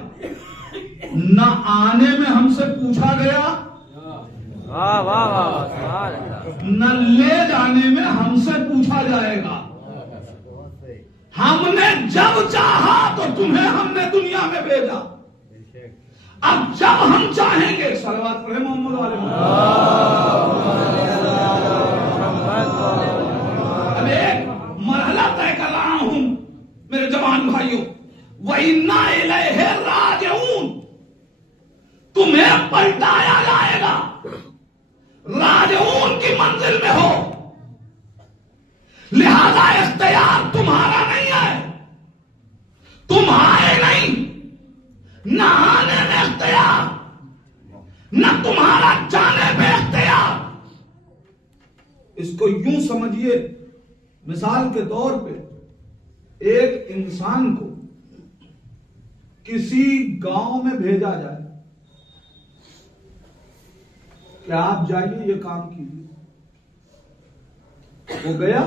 न आने में हमसे पूछा गया, वाह वाह वाह, न ले जाने में हमसे पूछा जाएगा। हमने जब चाहा तो तुम्हें हमने दुनिया में भेजा, अब जब हम चाहेंगे, सलवात पढ़े मोहम्मद वाले, अब एक मरहला तय कर रहा हूं मेरे जवान भाइयों, वइन्ना इलैहि राजिऊन, तुम्हें पलटाया जाएगा, राजिऊन की मंजिल में हो, लिहाजा इख्तियार तुम्हारा नहीं है। तुम आए नहीं, न आने में इख्तियार, न तुम्हारा जाने पे इख्तियार। इसको यूं समझिए, मिसाल के तौर पे एक इंसान को किसी गांव में भेजा जाए कि आप जाइए ये काम कीजिए, वो गया,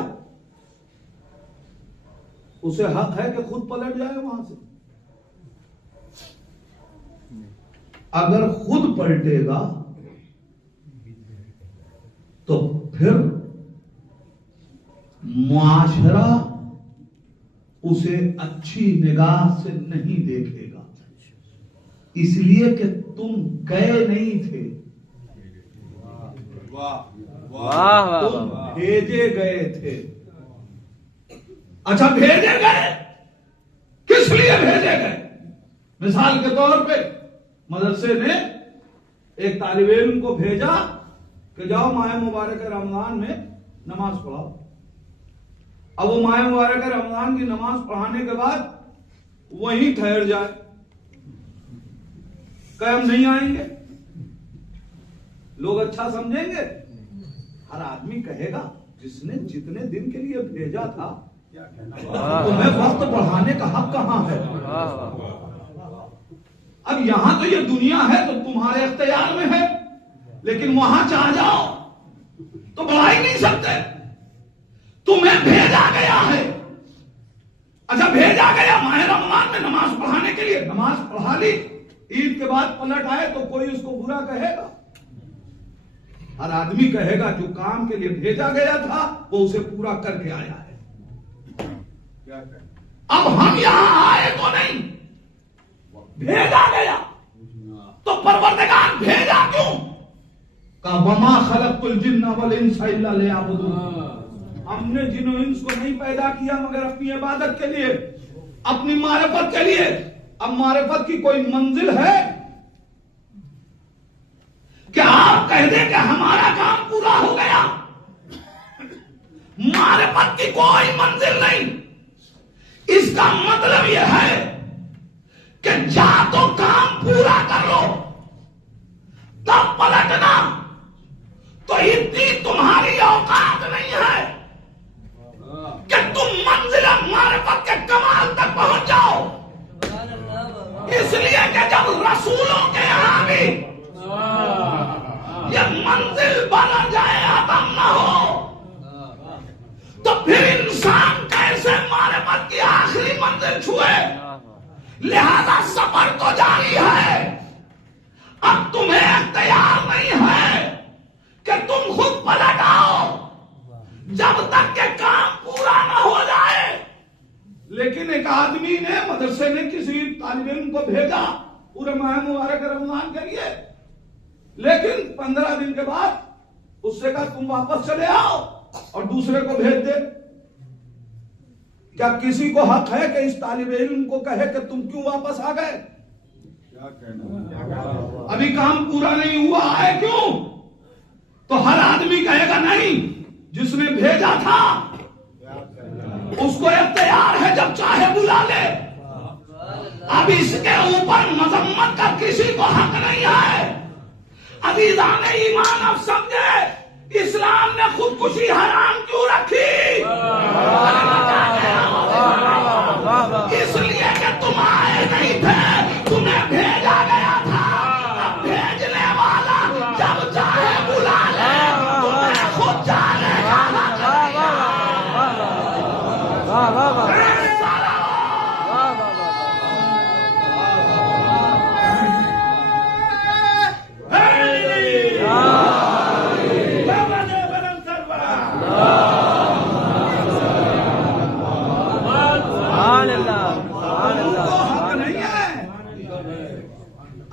उसे हक है कि खुद पलट जाए वहां से। अगर खुद पलटेगा तो फिर मुआशरा उसे अच्छी निगाह से नहीं देखेगा, इसलिए कि तुम गए नहीं थे, तुम भेजे गए थे। अच्छा, भेजे गए, किस लिए भेजे गए? मिसाल के तौर पे मदरसे ने एक तालिब इल्म को भेजा कि जाओ माह मुबारक रमजान में नमाज पढ़ाओ। अब वो माह मुबारक रमजान की नमाज पढ़ाने के बाद वहीं ठहर जाए, कहे हम नहीं आएंगे, लोग अच्छा समझेंगे? हर आदमी कहेगा जिसने जितने दिन के लिए भेजा था, तुम्हें वक्त बढ़ाने का हक कहां है? अब यहां तो ये दुनिया है तो तुम्हारे इख्तियार में है, लेकिन वहां चाह जाओ तो बढ़ा ही नहीं सकते, तुम्हें भेजा गया है। अच्छा, मालिक ईद के बाद पलट आए तो कोई उसको बुरा कहेगा? हर आदमी कहेगा जो काम के लिए भेजा गया था वो उसे पूरा करके आया है। अब हम यहां आए तो नहीं, भेजा गया, तो परवरदिगार भेजा क्यों? का वमा खलक़तुल जिन्ना वल इंसा इल्ला लियअबुदून। हमने जिन और इंस को नहीं पैदा किया मगर अपनी इबादत के लिए, अपनी मारिफत के लिए। अब मारिफत की कोई मंजिल है? क्या आप कह दें कि हमारा काम पूरा हो गया? मारिफत की कोई मंजिल नहीं। इसका मतलब यह है कि या तो काम पूरा कर लो तब पलटना, तो इतनी तुम्हारी औकात नहीं है कि तुम मंजिल मारिफत के कमाल तक पहुंच जाओ। इसलिए कि जब रसूलों के यहां भी ये मंजिल बना जाए, खत्म न हो, तो फिर इंसान कैसे मारिफत की आखिरी मंजिल छुए? लिहाजा सफर तो जारी है। अब तुम्हें इख्तियार नहीं है कि तुम खुद पलट आओ जब तक के काम पूरा न हो जाए। लेकिन एक आदमी ने, मदरसे ने किसी तालिब इल्म को भेजा पूरे माह मुबारक रमजान के लिए, लेकिन 15 दिन के बाद उससे कहा तुम वापस चले आओ और दूसरे को भेज दे। क्या किसी को हक है कि इस तालिब इल्म को कहे कि तुम क्यों वापस आ गए? क्या कहना? अभी काम पूरा नहीं हुआ है, क्यों? तो हर आदमी कहेगा नहीं, जिसने भेजा था उसको इख्तियार है, जब चाहे बुला ले। अब इसके ऊपर मजम्मत का किसी को हक नहीं है। अजीज़ान ईमान, अब समझे इस्लाम ने खुदकुशी हराम क्यों रखी? इसलिए कि तुम आए नहीं थे, तुम्हें भेजा गया था। अब भेजने वाला जब चाहे बुला ले, तुम्हें खुद जाने का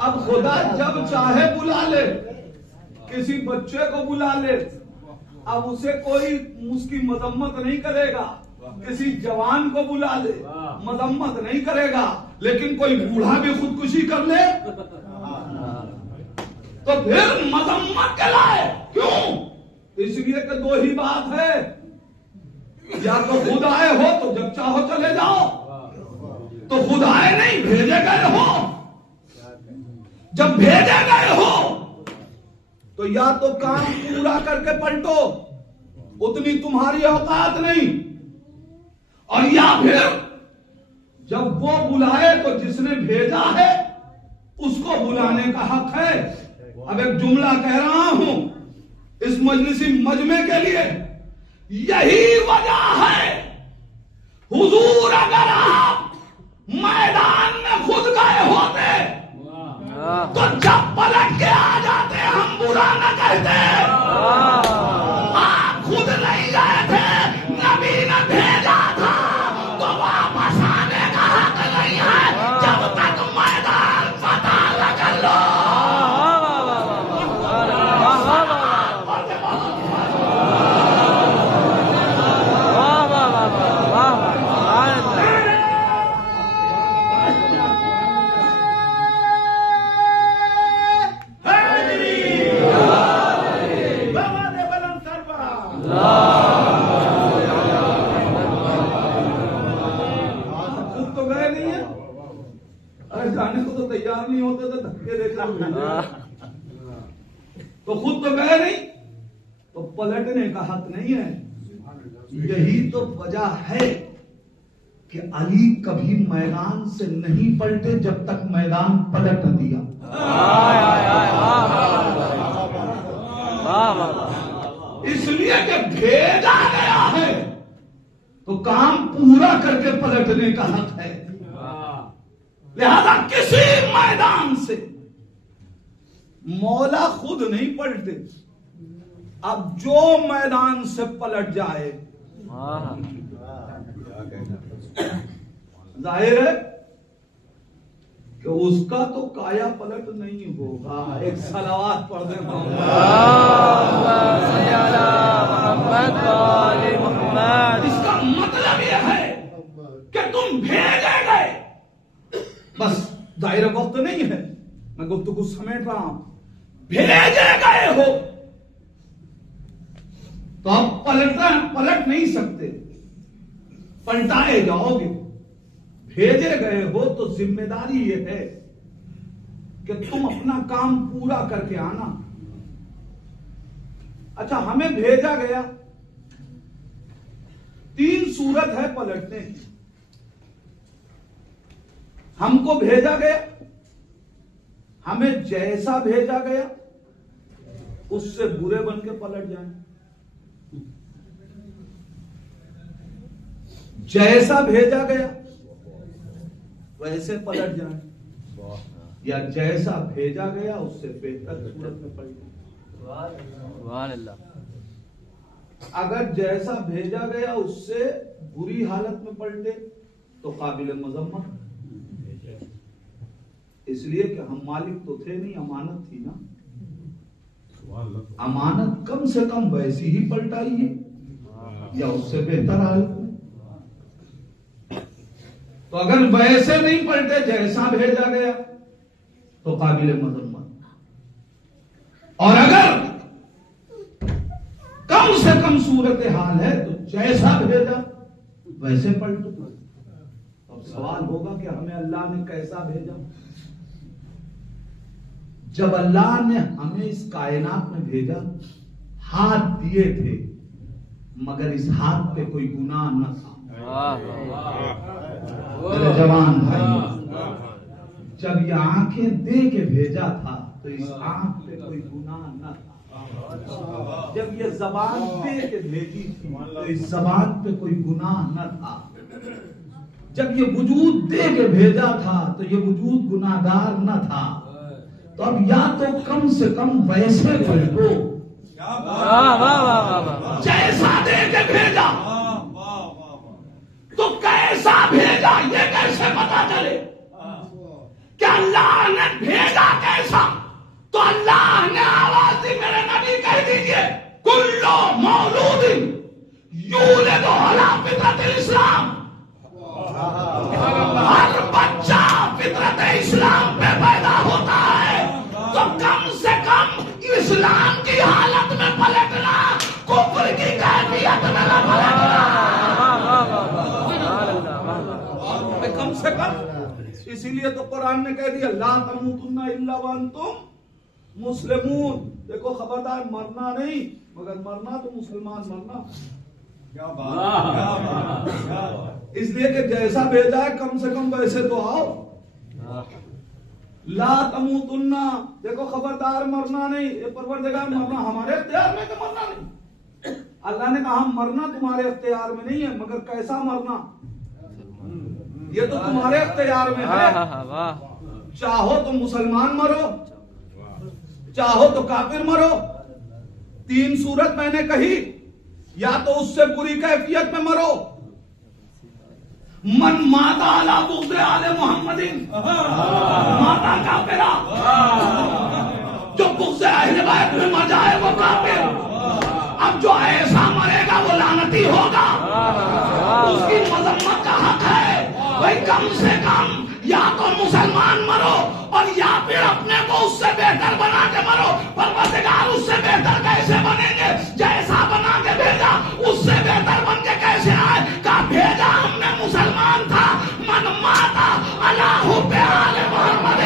अब खुदा जब चाहे बुला ले, किसी बच्चे को बुला ले, अब उसे कोई उसकी मजम्मत नहीं करेगा। किसी जवान को बुला ले, मजम्मत नहीं करेगा। लेकिन कोई बूढ़ा भी खुदकुशी कर ले तो फिर मजम्मत कहलाए। क्यों? इसलिए कि दो ही बात है, या तो खुद आए हो तो जब चाहो चले जाओ, तो खुद आए नहीं, भेजे गए हो। जब भेजे गए हो तो या तो काम पूरा करके पलटो, उतनी तुम्हारी औकात नहीं, और या फिर जब वो बुलाए तो जिसने भेजा है उसको बुलाने का हक है। अब एक जुमला कह रहा हूं इस मजलिसी मजमे के लिए, यही वजह है हुजूर अगर आप मैदान में खुद गए होते तो जब पलट के आ जाते हम बुरा न कहते। आप खुद नहीं गए थे, नबी ने भेजा था, तो वापस आने का हक नहीं है जब तक मैदान पता न कर लो। जाने को तो तैयार नहीं होते थे, धक्के देकर तो खुद तो गए नहीं, तो पलटने का हक नहीं है। यही तो वजह है कि अली कभी मैदान से नहीं पलटे जब तक मैदान पलट न दिया। इसलिए कि भेजा गया है तो काम पूरा करके पलटने का हक है। लिहाजा किसी मैदान से मौला खुद नहीं पलटे। अब जो मैदान से पलट जाए, जाहिर है कि उसका तो काया पलट नहीं होगा। एक सलावत पढ़ दे इसका मतलब यह है कि तुम भेजे गए। बस जाहिर वक्त नहीं है, मैं गुफ्तगू समेट रहा हूं। भेजे गए हो तो आप पलट नहीं सकते, पलटाए जाओगे। भेजे गए हो तो जिम्मेदारी यह है कि तुम अपना काम पूरा करके आना। अच्छा, हमें भेजा गया, 3 सूरत है पलटने की। हमको भेजा गया, हमें जैसा भेजा गया उससे बुरे बन के पलट जाए, जैसा भेजा गया वैसे पलट जाए, या जैसा भेजा गया उससे बेहतर सूरत में पलट। अगर जैसा भेजा गया उससे बुरी हालत में पलटे तो काबिल मजम्मत, इसलिए कि हम मालिक तो थे नहीं, अमानत थी ना। अमानत कम से कम वैसी ही पलटाई है या उससे बेहतर हालत में। तो अगर वैसे नहीं पलटे जैसा भेजा गया तो काबिल मजम्मत, और अगर कम से कम सूरत हाल है तो जैसा भेजा वैसे पलटो। अब सवाल होगा कि हमें अल्लाह ने कैसा भेजा। जब अल्लाह ने हमें इस कायनात में भेजा, हाथ दिए थे मगर इस हाथ पे कोई गुनाह न था। मेरे जवान भाई, जब ये आंखें दे के भेजा था तो इस आंख पे कोई गुनाह न था। जब ये जबान दे के भेजी थी तो इस जबान पे कोई गुनाह न था। जब ये वजूद दे के भेजा था तो ये वजूद गुनाहगार न था। तो अब या तो कम से कम वैसे पलटो जैसा दे के भेजा, तो कैसा भेजा ये कैसे पता चले कि अल्लाह ने भेजा कैसा। तो अल्लाह ने आवाज दी, मेरे नबी कह दीजिए, कुल्लो मौलूदिन यूलिदु अला फितरतिल इस्लाम, हर बच्चा फितरत इस्लाम पे पैदा होता है। तो कम से कम इस्लाम की हालत में पलटना, कुफ्र की कैफियत में न पलटना, कम से कम। इसीलिए तो कुरान ने कह दिया, ला तमूतुन्ना इल्ला व अंतुम मुस्लिमून। देखो खबरदार, मरना नहीं मगर मरना तो मुसलमान मरना। इसलिए कि जैसा भेजा है कम से कम वैसे तो आओ। ला तमूतुन्ना, देखो खबरदार मरना नहीं। ये परवरदिगार मरना हमारे इख्तियार में, तो मरना नहीं। अल्लाह ने कहा मरना तुम्हारे इख्तियार में नहीं है, मगर कैसा मरना ये तो तुम्हारे इख्तियार में है। चाहो तो मुसलमान मरो, चाहो तो काफिर मरो। 3 सूरत मैंने कही, या तो उससे बुरी कैफियत में मरो। मन माता अला बुग़्ज़ आले मोहम्मदिन, माता काफिरा। जो बुग़्ज़ अहले बैत में मर जाए वो काफिर। अब जो ऐसा मरेगा वो लानती होगा, उसकी मजम्मत का हक है। भाई कम से कम या तो मुसलमान मरो और या फिर अपने को उससे बेहतर बना के मरो। परवरदिगार उससे बेहतर कैसे बनेंगे? जैसा बना के भेजा उससे बेहतर बन के कैसे आए? का भेजा हमने मुसलमान था, मन माता अला हुब्बे आले मोहम्मद।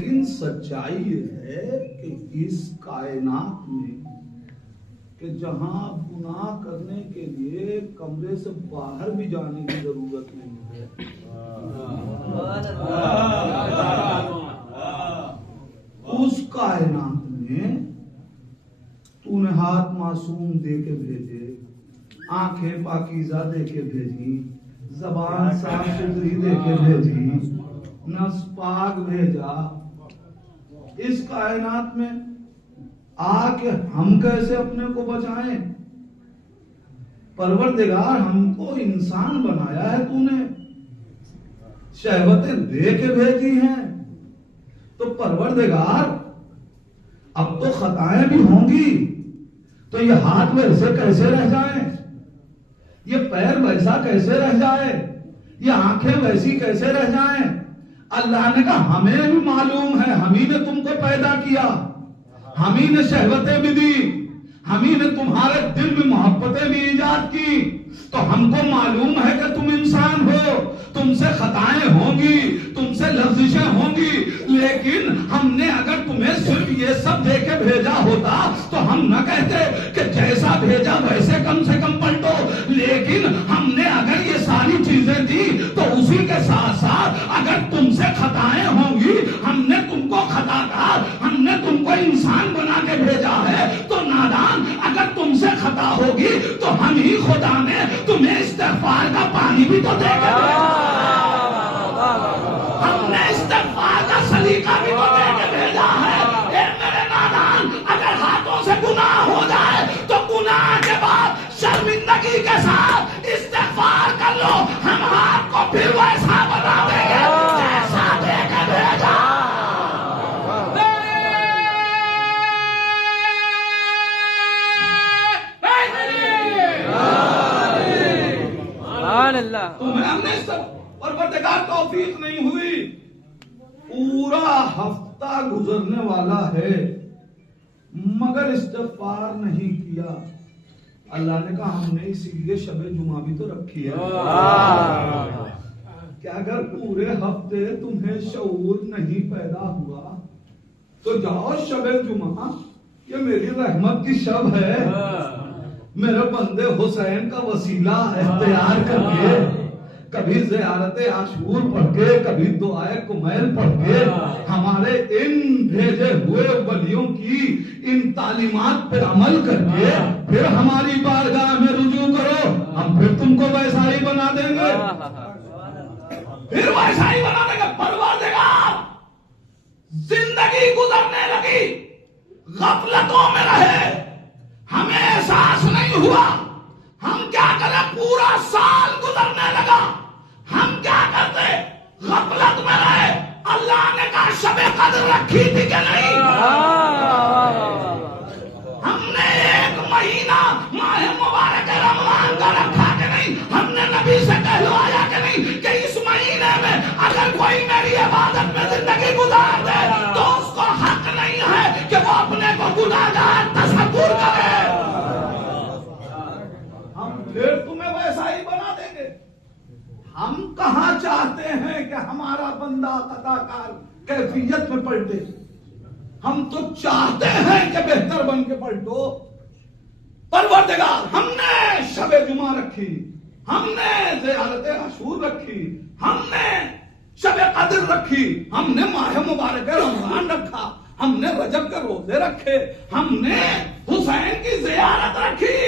लेकिन सच्चाई ये है कि इस कायनात में कि जहां गुनाह करने के लिए कमरे से बाहर भी जाने की जरूरत नहीं है, उस कायनात में तूने हाथ मासूम दे के भेजे, आंखें पाकीज़ा दे के भेजी, ज़बान साफ सुथरी दे के भेजी, नफ्स पाक भेजा। इस कायनात में आके हम कैसे अपने को बचाएं? परवरदिगार हमको इंसान बनाया है, तूने शहवतें दे के भेजी हैं, तो परवरदिगार अब तो खताएं भी होंगी, तो ये हाथ वैसे कैसे रह जाएं? ये पैर वैसा कैसे रह जाए? ये आंखें वैसी कैसे रह जाएं? अल्लाह ने कहा हमें भी मालूम है, हम ही ने तुमको पैदा किया, हम ही ने शहवतें भी दी, हम ही ने तुम्हारे दिल में मोहब्बतें भी ईजाद की, तो हमको मालूम है कि तुम इंसान हो, तुमसे खताएं होंगी, तुमसे लफ्जिशें होंगी, लेकिन हमने अगर तुम्हें सिर्फ ये सब देके भेजा होता तो हम न कहते कि जैसा भेजा वैसे कम से कम पलटो, लेकिन हमने अगर ये सारी चीजें दी तो उसी के साथ साथ अगर तुमसे खताएं होंगी, हमने तुमको खताकार, हमने तुमको इंसान बना के भेजा है, तो नादान अगर तुमसे खता होगी तो हम ही खुदा ने तुम्हें इस्तिग़फ़ार का पानी भी तो देगा, हमने इस्तिग़फ़ार का सलीका भी तो देके भेजा है। ए मेरे नादान, अगर हाथों से गुनाह हो जाए तो गुनाह के बाद शर्मिंदगी के साथ इस्तिग़फ़ार कर लो, हम हाथ को फिर वैसा बना देंगे जैसा देके भेजा। तुम्हें हमने सब परवरदिगार तौफीक नहीं हुई, पूरा हफ्ता गुजरने वाला है मगर इस्तिग़फ़ार नहीं किया। अल्लाह ने कहा हमने इसीलिए शबे जुमा भी तो रखी है कि अगर पूरे हफ्ते तुम्हें शऊर नहीं पैदा हुआ तो जाओ शबे जुमा, ये मेरी रहमत की शब है, मेरे बंदे हुसैन का वसीला इख्तियार करके कभी ज़ियारत आशूर पढ़ के, कभी दुआए कुमैल पढ़ के, हमारे इन भेजे हुए वलियों की इन तालीमात पर अमल करके फिर हमारी बारगाह में रुजू करो, हम फिर तुमको वैसा ही बना देंगे, फिर वैसा ही बना देंगे। परवरदिगार जिंदगी गुजरने लगी, गफलतों में रहे, हमें एहसास नहीं हुआ, हम क्या करें, पूरा साल गुजरने लगा, हम क्या करते, गफलत में रहे। अल्लाह ने कहा शबे कद्र रखी थी कि नहीं? हमने एक महीना माह मुबारक रमजान का रखा कि नहीं? हमने नबी से कहलवाया कि नहीं कि इस महीने में अगर कोई मेरी इबादत में जिंदगी गुजार दे तो उसको हक नहीं है कि वो अपने को गुनाहगार तसव्वुर करे, हम फिर तुम्हें वैसा ही बना देंगे। हम कहां चाहते हैं कि हमारा बंदा कदाकार कैफियत में पलटे, हम तो चाहते हैं कि बेहतर बन के पलटो। परवरदिगार हमने शबे जुमा रखी, हमने ज़ियारत आशूर रखी, हमने शबे कद्र रखी, हमने माह मुबारक रमजान रखा, हमने रजब के रोजे रखे, हमने हुसैन की ज़ियारत रखी,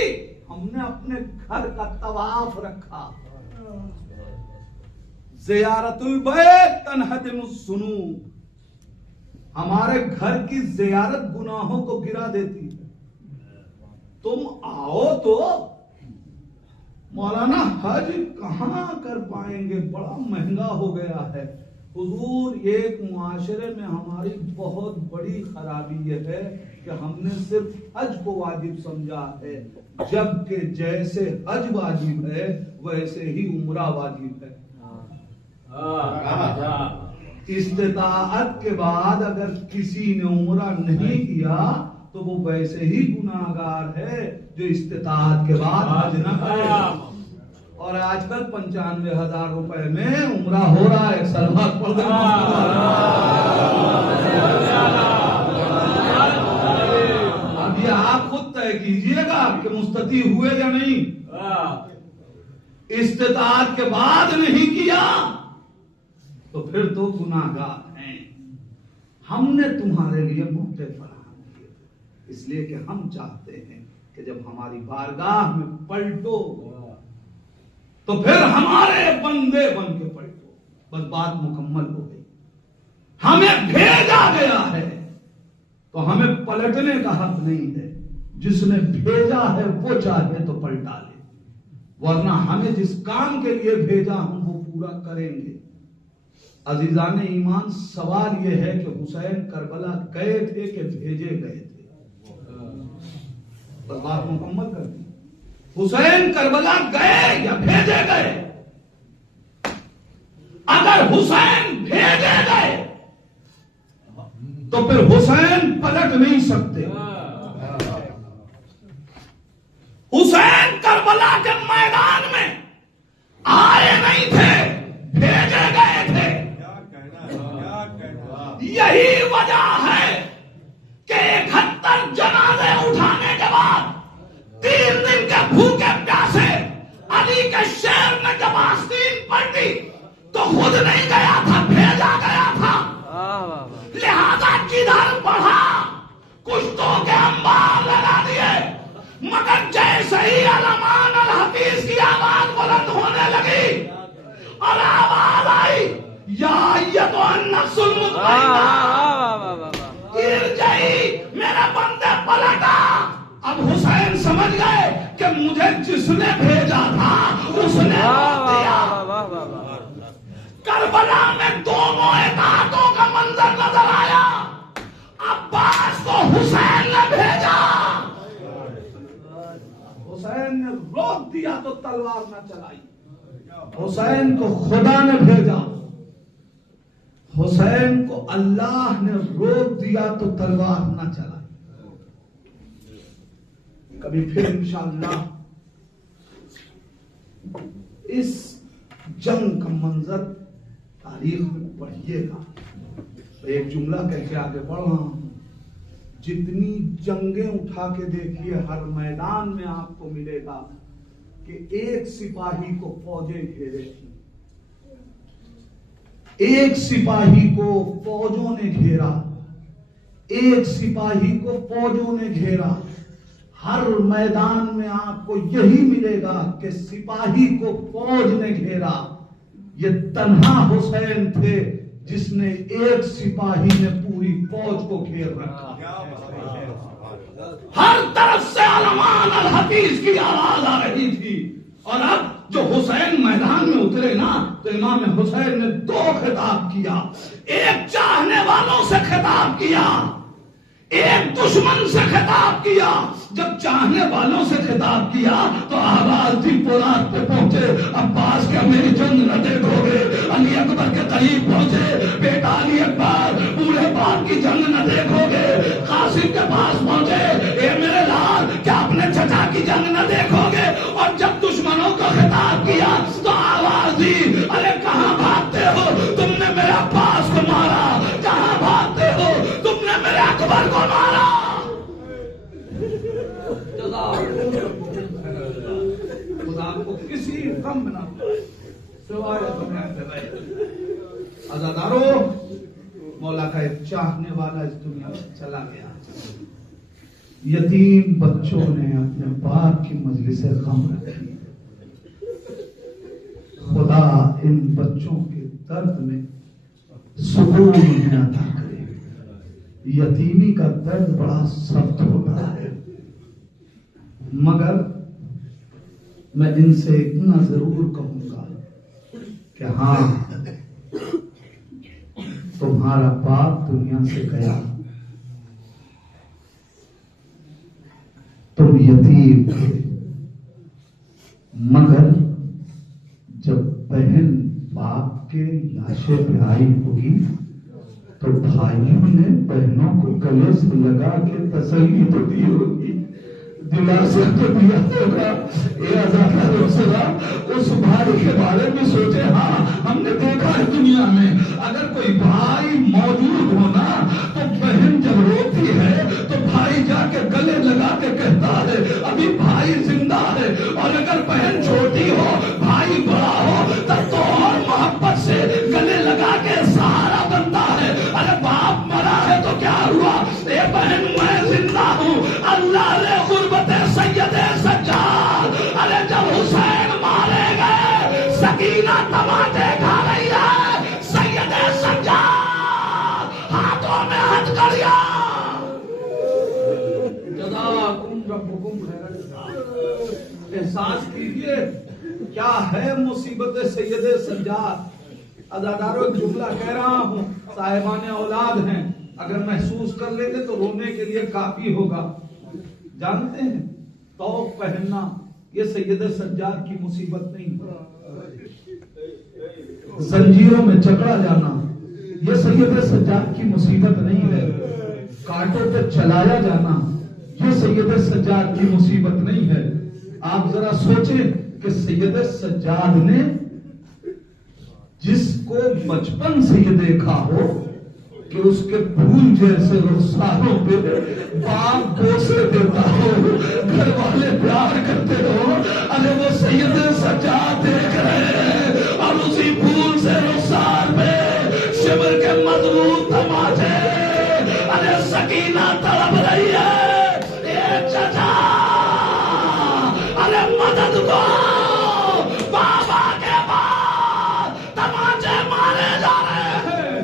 हमने अपने घर का तवाफ रखा। ज़ियारतुल बैत तनहदिमुस ज़ुनूब, हमारे घर की ज़ियारत गुनाहों को गिरा देती है। तुम आओ तो मौलाना हज कहां कर पाएंगे, बड़ा महंगा हो गया है। हुजूर, एक मुआशरे में हमारी बहुत बड़ी खराबी यह है कि हमने सिर्फ हज को वाजिब समझा है, जबकि जैसे हज वाजिब है वैसे ही उम्रा वाजिब है। इस्तिताअत के बाद अगर किसी ने उम्रा नहीं किया तो वो वैसे ही गुनाहगार है जो इस्तिताअत के बाद हज न करे। और आजकल 95,000 रुपए में उम्रा हो रहा है। सलवात पढ़ दे। अब ये आप खुद तय कीजिएगा कि मुस्तती हुए या नहीं। इस्तिताअत के बाद नहीं किया तो फिर तो गुनाहगार हैं। हमने तुम्हारे लिए मौके फराहम किए, इसलिए कि हम चाहते हैं कि जब हमारी बारगाह में पलटो तो फिर हमारे बंदे बन के पलटो। बस बात मुकम्मल हो गई। हमें भेजा गया है तो हमें पलटने का हक नहीं है। जिसने भेजा है वो चाहे तो पलटा ले, वरना हमें जिस काम के लिए भेजा हम वो पूरा करेंगे। अजीजान ईमान, सवाल यह है कि हुसैन करबला गए थे कि भेजे गए थे? बस बात मुकम्मल कर दी। हुसैन करबला गए या भेजे गए? अगर हुसैन भेजे गए तो फिर हुसैन पलट नहीं सकते। हुसैन करबला के मैदान में आए नहीं थे, भेजे गए थे। यही वजह है कि 71 जनाजे उठाने के बाद 3 दिन के भूखे प्यासे अली के शहर में जब आस्तीन पलटी तो खुद नहीं गया था, भेजा गया था। लिहाजा किधर बढ़ा, कुश्तों के अंबार लगा दिए, मगर जैसे ही अलमान अल हफीज की आवाज बुलंद होने लगी और आवाज आई, या ये तो नफ्सुल मुतमइन्ना, इरजाई, मेरे बंदे पलटा। अब हुसैन समझ गए कि मुझे जिसने भेजा था उसने दिया। करबला में दोनों इताअतों का मंजर नजर आया। अब्बास को हुसैन ने भेजा, हुसैन ने रोक दिया तो तलवार न चलाई। हुसैन को खुदा ने भेजा, हुसैन को अल्लाह ने रोक दिया तो तलवार न चलाई। कभी फिर इंशाअल्लाह इस जंग का मंजर तारीख में पढ़िएगा। तो एक जुमला कह के आगे बढ़ रहा हूं। जितनी जंगें उठा के देखिए, हर मैदान में आपको मिलेगा कि एक सिपाही को फौजें घेरे थी, एक सिपाही को फौजों ने घेरा, एक सिपाही को फौजों ने घेरा। हर मैदान में आपको यही मिलेगा कि सिपाही को फौज ने घेरा। ये तन्हा हुसैन थे जिसने एक सिपाही ने पूरी फौज को घेर रखा। हर तरफ से अलमान अल हफीज की आवाज आ रही थी। और अब जो हुसैन मैदान में उतरे ना, तो इमाम हुसैन ने 2 खिताब किया। एक चाहने वालों से खिताब किया, एक दुश्मन से खिताब किया। जब चाहने वालों से खिताब किया तो आवाज थी पोलाद पे पहुंचे, अब्बास के मेरी जंग न देखोगे। अली अकबर के करीब पहुंचे, बेटा अली अकबर पूरे बाप की जंग न देखोगे। कासिम के पास पहुंचे, ए मेरे लाल क्या अपने चचा की जंग न देखोगे। और जब दुश्मनों को खिताब किया तो आवाज दी, अरे कहां भागते हो, तुमने मेरे अब्बास को मारा। कहां भागते हो, तुमने मेरे अकबर को मारा। खुदा आपको किसी गम में ना सिवाय अज़ादारों, मौला का एक चाहने वाला इस दुनिया में चला गया। यतीम बच्चों ने अपने बाप की मजलिस गम रखी। खुदा इन बच्चों के दर्द में सुकून उन्हें अता करे। यतीमी का दर्द बड़ा सख्त होता है, मगर मैं इनसे इतना जरूर कहूंगा कि हाँ, तुम्हारा बाप दुनिया से गया, तुम यतीम थे, मगर जब बहन बाप के लाशे पे आई होगी तो भाइयों ने बहनों को गले से लगा के तसल्ली तो दी होगी। दिलासा तो दिया होगा। ये आजादा रोसला उस भाई के बारे में सोचे, हाँ हमने देखा है दुनिया में अगर कोई भाई मौजूद हो ना तो बहन जब रोती है तो भाई जाके गले लगा के कहता है अभी भाई जिंदा है, और अगर बहन छोटी हो भाई बड़ा हो तब तो और मोहब्बत से गले लगा के सहारा बनता है। अरे बाप मरा है तो क्या हुआ, ए बहन मैं जिंदा हूँ, अल्लाह ने गुर्बत सैयदे सज्जाद। अरे जब हुसैन मारे गए सकीना तमाचे खा रही है, सैयदे सज्जाद हाथों में हथकड़ियां। एहसास कीजिए क्या है मुसीबत सैयदे सज्जाद। अदादारों जुमला कह रहा हूँ, साहिबाने औलाद हैं, अगर महसूस कर लेंगे तो रोने के लिए काफी होगा। जानते हैं तौब पहनना ये सैयदे सज्जाद की मुसीबत नहीं, जंजीरों में जकड़ा जाना ये सैयदे सज्जाद की मुसीबत नहीं है, कांटों पे चलाया जाना ये सैयदे सज्जाद की मुसीबत नहीं है। आप जरा सोचें कि सैयदे सज्जाद ने जिसको बचपन से ये देखा हो कि उसके फूल जैसे रुखसारों पे बाप बोसे देता हो, घर वाले प्यार करते हो, अरे वो सैयदे सज्जाद देख रहे हैं और उसी फूल से रुखसार पे शिमर के मजबूत तमाचे। अरे सकीना तड़प रही है, ये चचा अरे मदद दो, बाबा के बाद तमाचे मारे जा रहे हैं।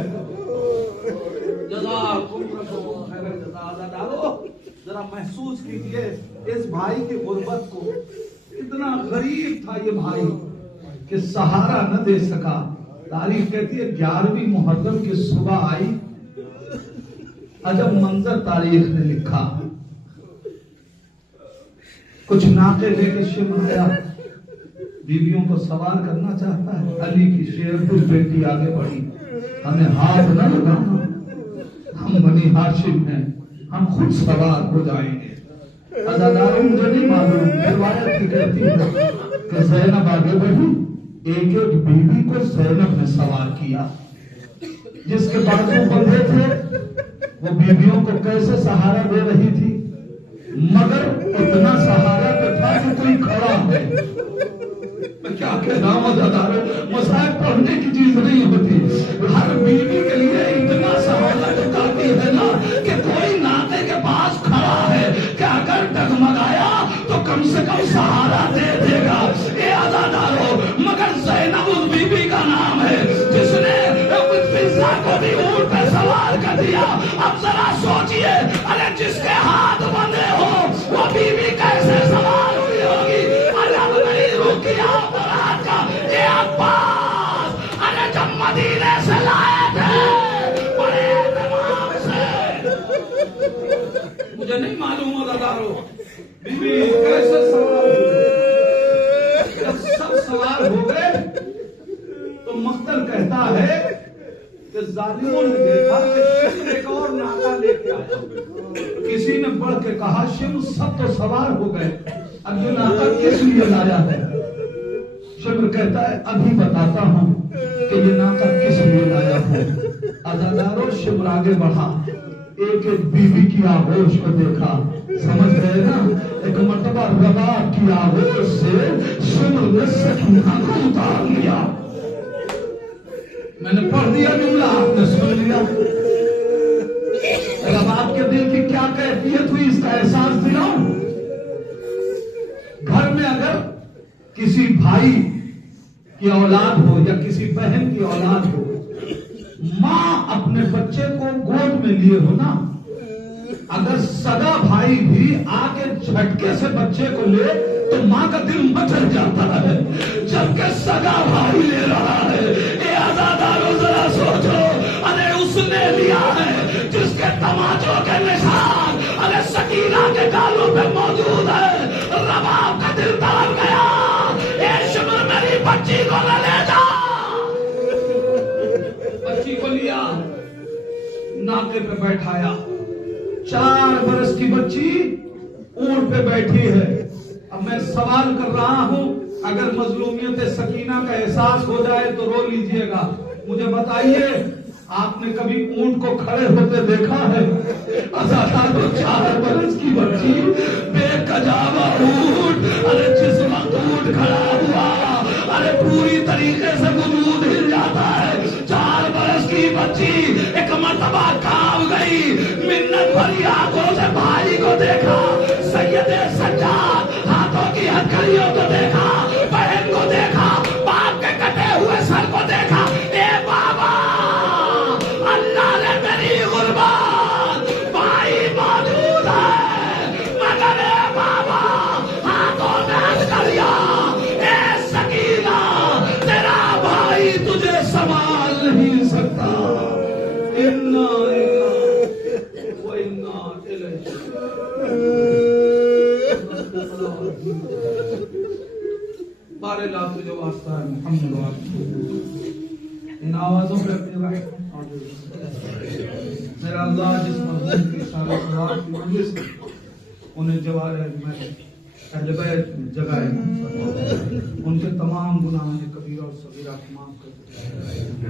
जरा महसूस कीजिए इस भाई की गुर्बत को। इतना गरीब था ये भाई कि सहारा न दे सका। तारीख कहती है 11वीं मुहर्रम की सुबह आई, अजब मंजर तारीख ने लिखा। कुछ नाके लेके शिमर आया, बीवियों को सवार करना चाहता है। अली की शेरपुर बेटी आगे बढ़ी, हमें हाथ न लगाना, हम बनी हाशिम हैं, हम खुद सवार हो जाएंगे। अदादारों मुझे नहीं मालूम, रिवायत की कहती है कि ज़ैनब आगे बढ़ी, एक एक बीवी को ज़ैनब ने सवार किया। जिसके बाजू बंधे थे वो बीवियों को कैसे सहारा दे रही थी, मगर इतना सहारा तो था कि कोई खड़ा है। मैं क्या कह रहा हूँ अदादारों, मसाइल पढ़ने की चीज नहीं होती। हर बीवी के लिए इतना सहारा तो काफी है ना कि कोई नाते के पास खड़ा है कि अगर डगमगाया तो कम से कम सहारा दे देगा। ये अदादारों, मगर ज़ैनब उस बीबी का नाम है जिसने फिजा को भी ऊंट पे सवार कर दिया। अब जरा सोचिए, अरे जिसके हाथ बंधे हो वो बीबी कैसे सवार हुई होगी। अरे अब नहीं रुकिया बरात का ये अब्बास, अरे जब मदीने से लाए थे बड़े तमाम से, मुझे नहीं मालूम अदादारों बीबी कैसे सवार हुई। जब सब सवार हो गए तो मख्तर कहता है कि जालिमों ने देखा कि शिम एक और नाका लेके आया। किसी ने बढ़ के कहा शिम सब तो सवार हो गए, अब जो नाका किस लिए लाया है। शिम कहता है अभी बताता हूँ कि ये नाका किस लिए लाया है। अदादारों शिम आगे बढ़ा, एक एक बीवी की आगोश को देखा, समझ गए ना। एक मर्तबा रबाब की आगोश से शिम ने सकीना को उतार लिया। मैंने पढ़ दिया जुमला, आपने सुन लिया। अब आपके दिल की क्या कैफियत हुई इसका एहसास दिलाऊं। घर में अगर किसी भाई की औलाद हो या किसी बहन की औलाद हो, माँ अपने बच्चे को गोद में लिए हो ना, अगर सगा भाई भी आके झटके से बच्चे को ले तो माँ का दिल मचल जाता है, जबकि सगा भाई ले रहा है। ये अदादारों जरा सोचो, अरे उसने लिया है जिसके तमाचों के निशान अरे सकीना के गालों पे मौजूद है। रबाब का दिल तड़प गया, ये शिमर मेरी बच्ची को ले जा। बच्ची को लिया, नाके पे बैठाया। 4 बरस की बच्ची ऊंट पे बैठी है। अब मैं सवाल कर रहा हूं, अगर मजलूमियत सकीना का एहसास हो जाए तो रो लीजिएगा। मुझे बताइए, आपने कभी ऊंट को खड़े होते देखा है? अजादा तो 4 बरस की बच्ची, बेकजावा ऊंट, अरे जिस वक्त ऊंट खड़ा हुआ, अरे पूरी तरीके से वजूद हिल जाता है। 4 बरस की बच्ची एक मर्तबा कांप गई, मिन्नत भरी आंखों से भाई को देखा, सैयदे सज्जाद हाथों की हथकड़ियों को देखा, बहन को देखा, बाप के कटे हुए सर को देखा। ए बाबा, अल्लाह ने मेरी गुर्बात, भाई मौजूद है, मगर ए बाबा हाथों में हथकड़ियां, ए सकीना तेरा भाई तुझे संभाल नहीं सकता। इन्ना वो इन्ना बारे ला तुझे वास्ता है मोहम्मद। इन आवाजों पे अपनी मेरा अल्लाह जिस मजलूम की सारे सवाल की मजलिस उन्हें जवाहर में अहले बैत में जगाए, उनके तमाम गुनाह कबीरा और सगीरा माफ कर,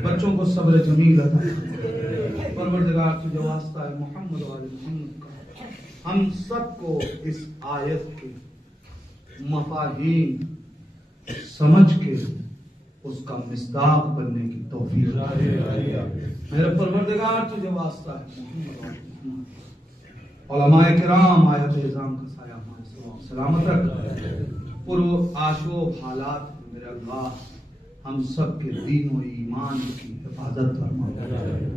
बच्चों को सब्र जमील अता फरमा। परवरदिगार तुझे वास्ता है मोहम्मद वाले मोहम्मद का, हम सबको इस आयत के मफाहीम समझ के उसका मिस्दाक बनने की तौफीक मेरे परवरदिगार तुझे वास्ता है। उलमाए किराम आयत इज़ाम का साया हमारे सलामत रख। पूर्व आशो हालात में मेरे अल्लाह हम सब के दीन और ईमान की हिफाजत फरमा,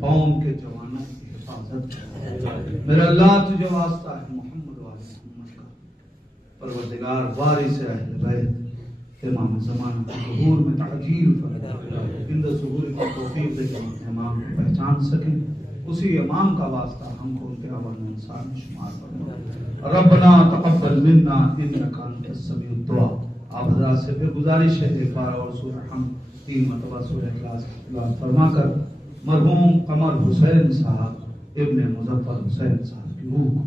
कौम के जवानों की हिफाजत फरमा। मेरे अल्लाह तुझे वास्ता है मोहम्मद वाले मोहम्मद का, परवरदिगार वारिस अहले बैत इमाम ज़माना के ज़हूर में ताजील फरमा, इंद ज़हूर की तौफीक दे कि हम इमाम को पहचान सकें। उसी इमाम का वास्ता हमको उनके अवल इंसान में शुमार फरमा। रब्बना तक़ब्बल मिन्ना इन्नका अंतस समीउद दुआ। आप हज़रात से फिर गुजारिश है, एक बार और सूरह हम 3 मरतबा सूरह इखलास तिलावत फरमाकर मरहूम कमर हुसैन साहब इब्ने मुज़फ़्फ़र हुसैन साहब की रूह को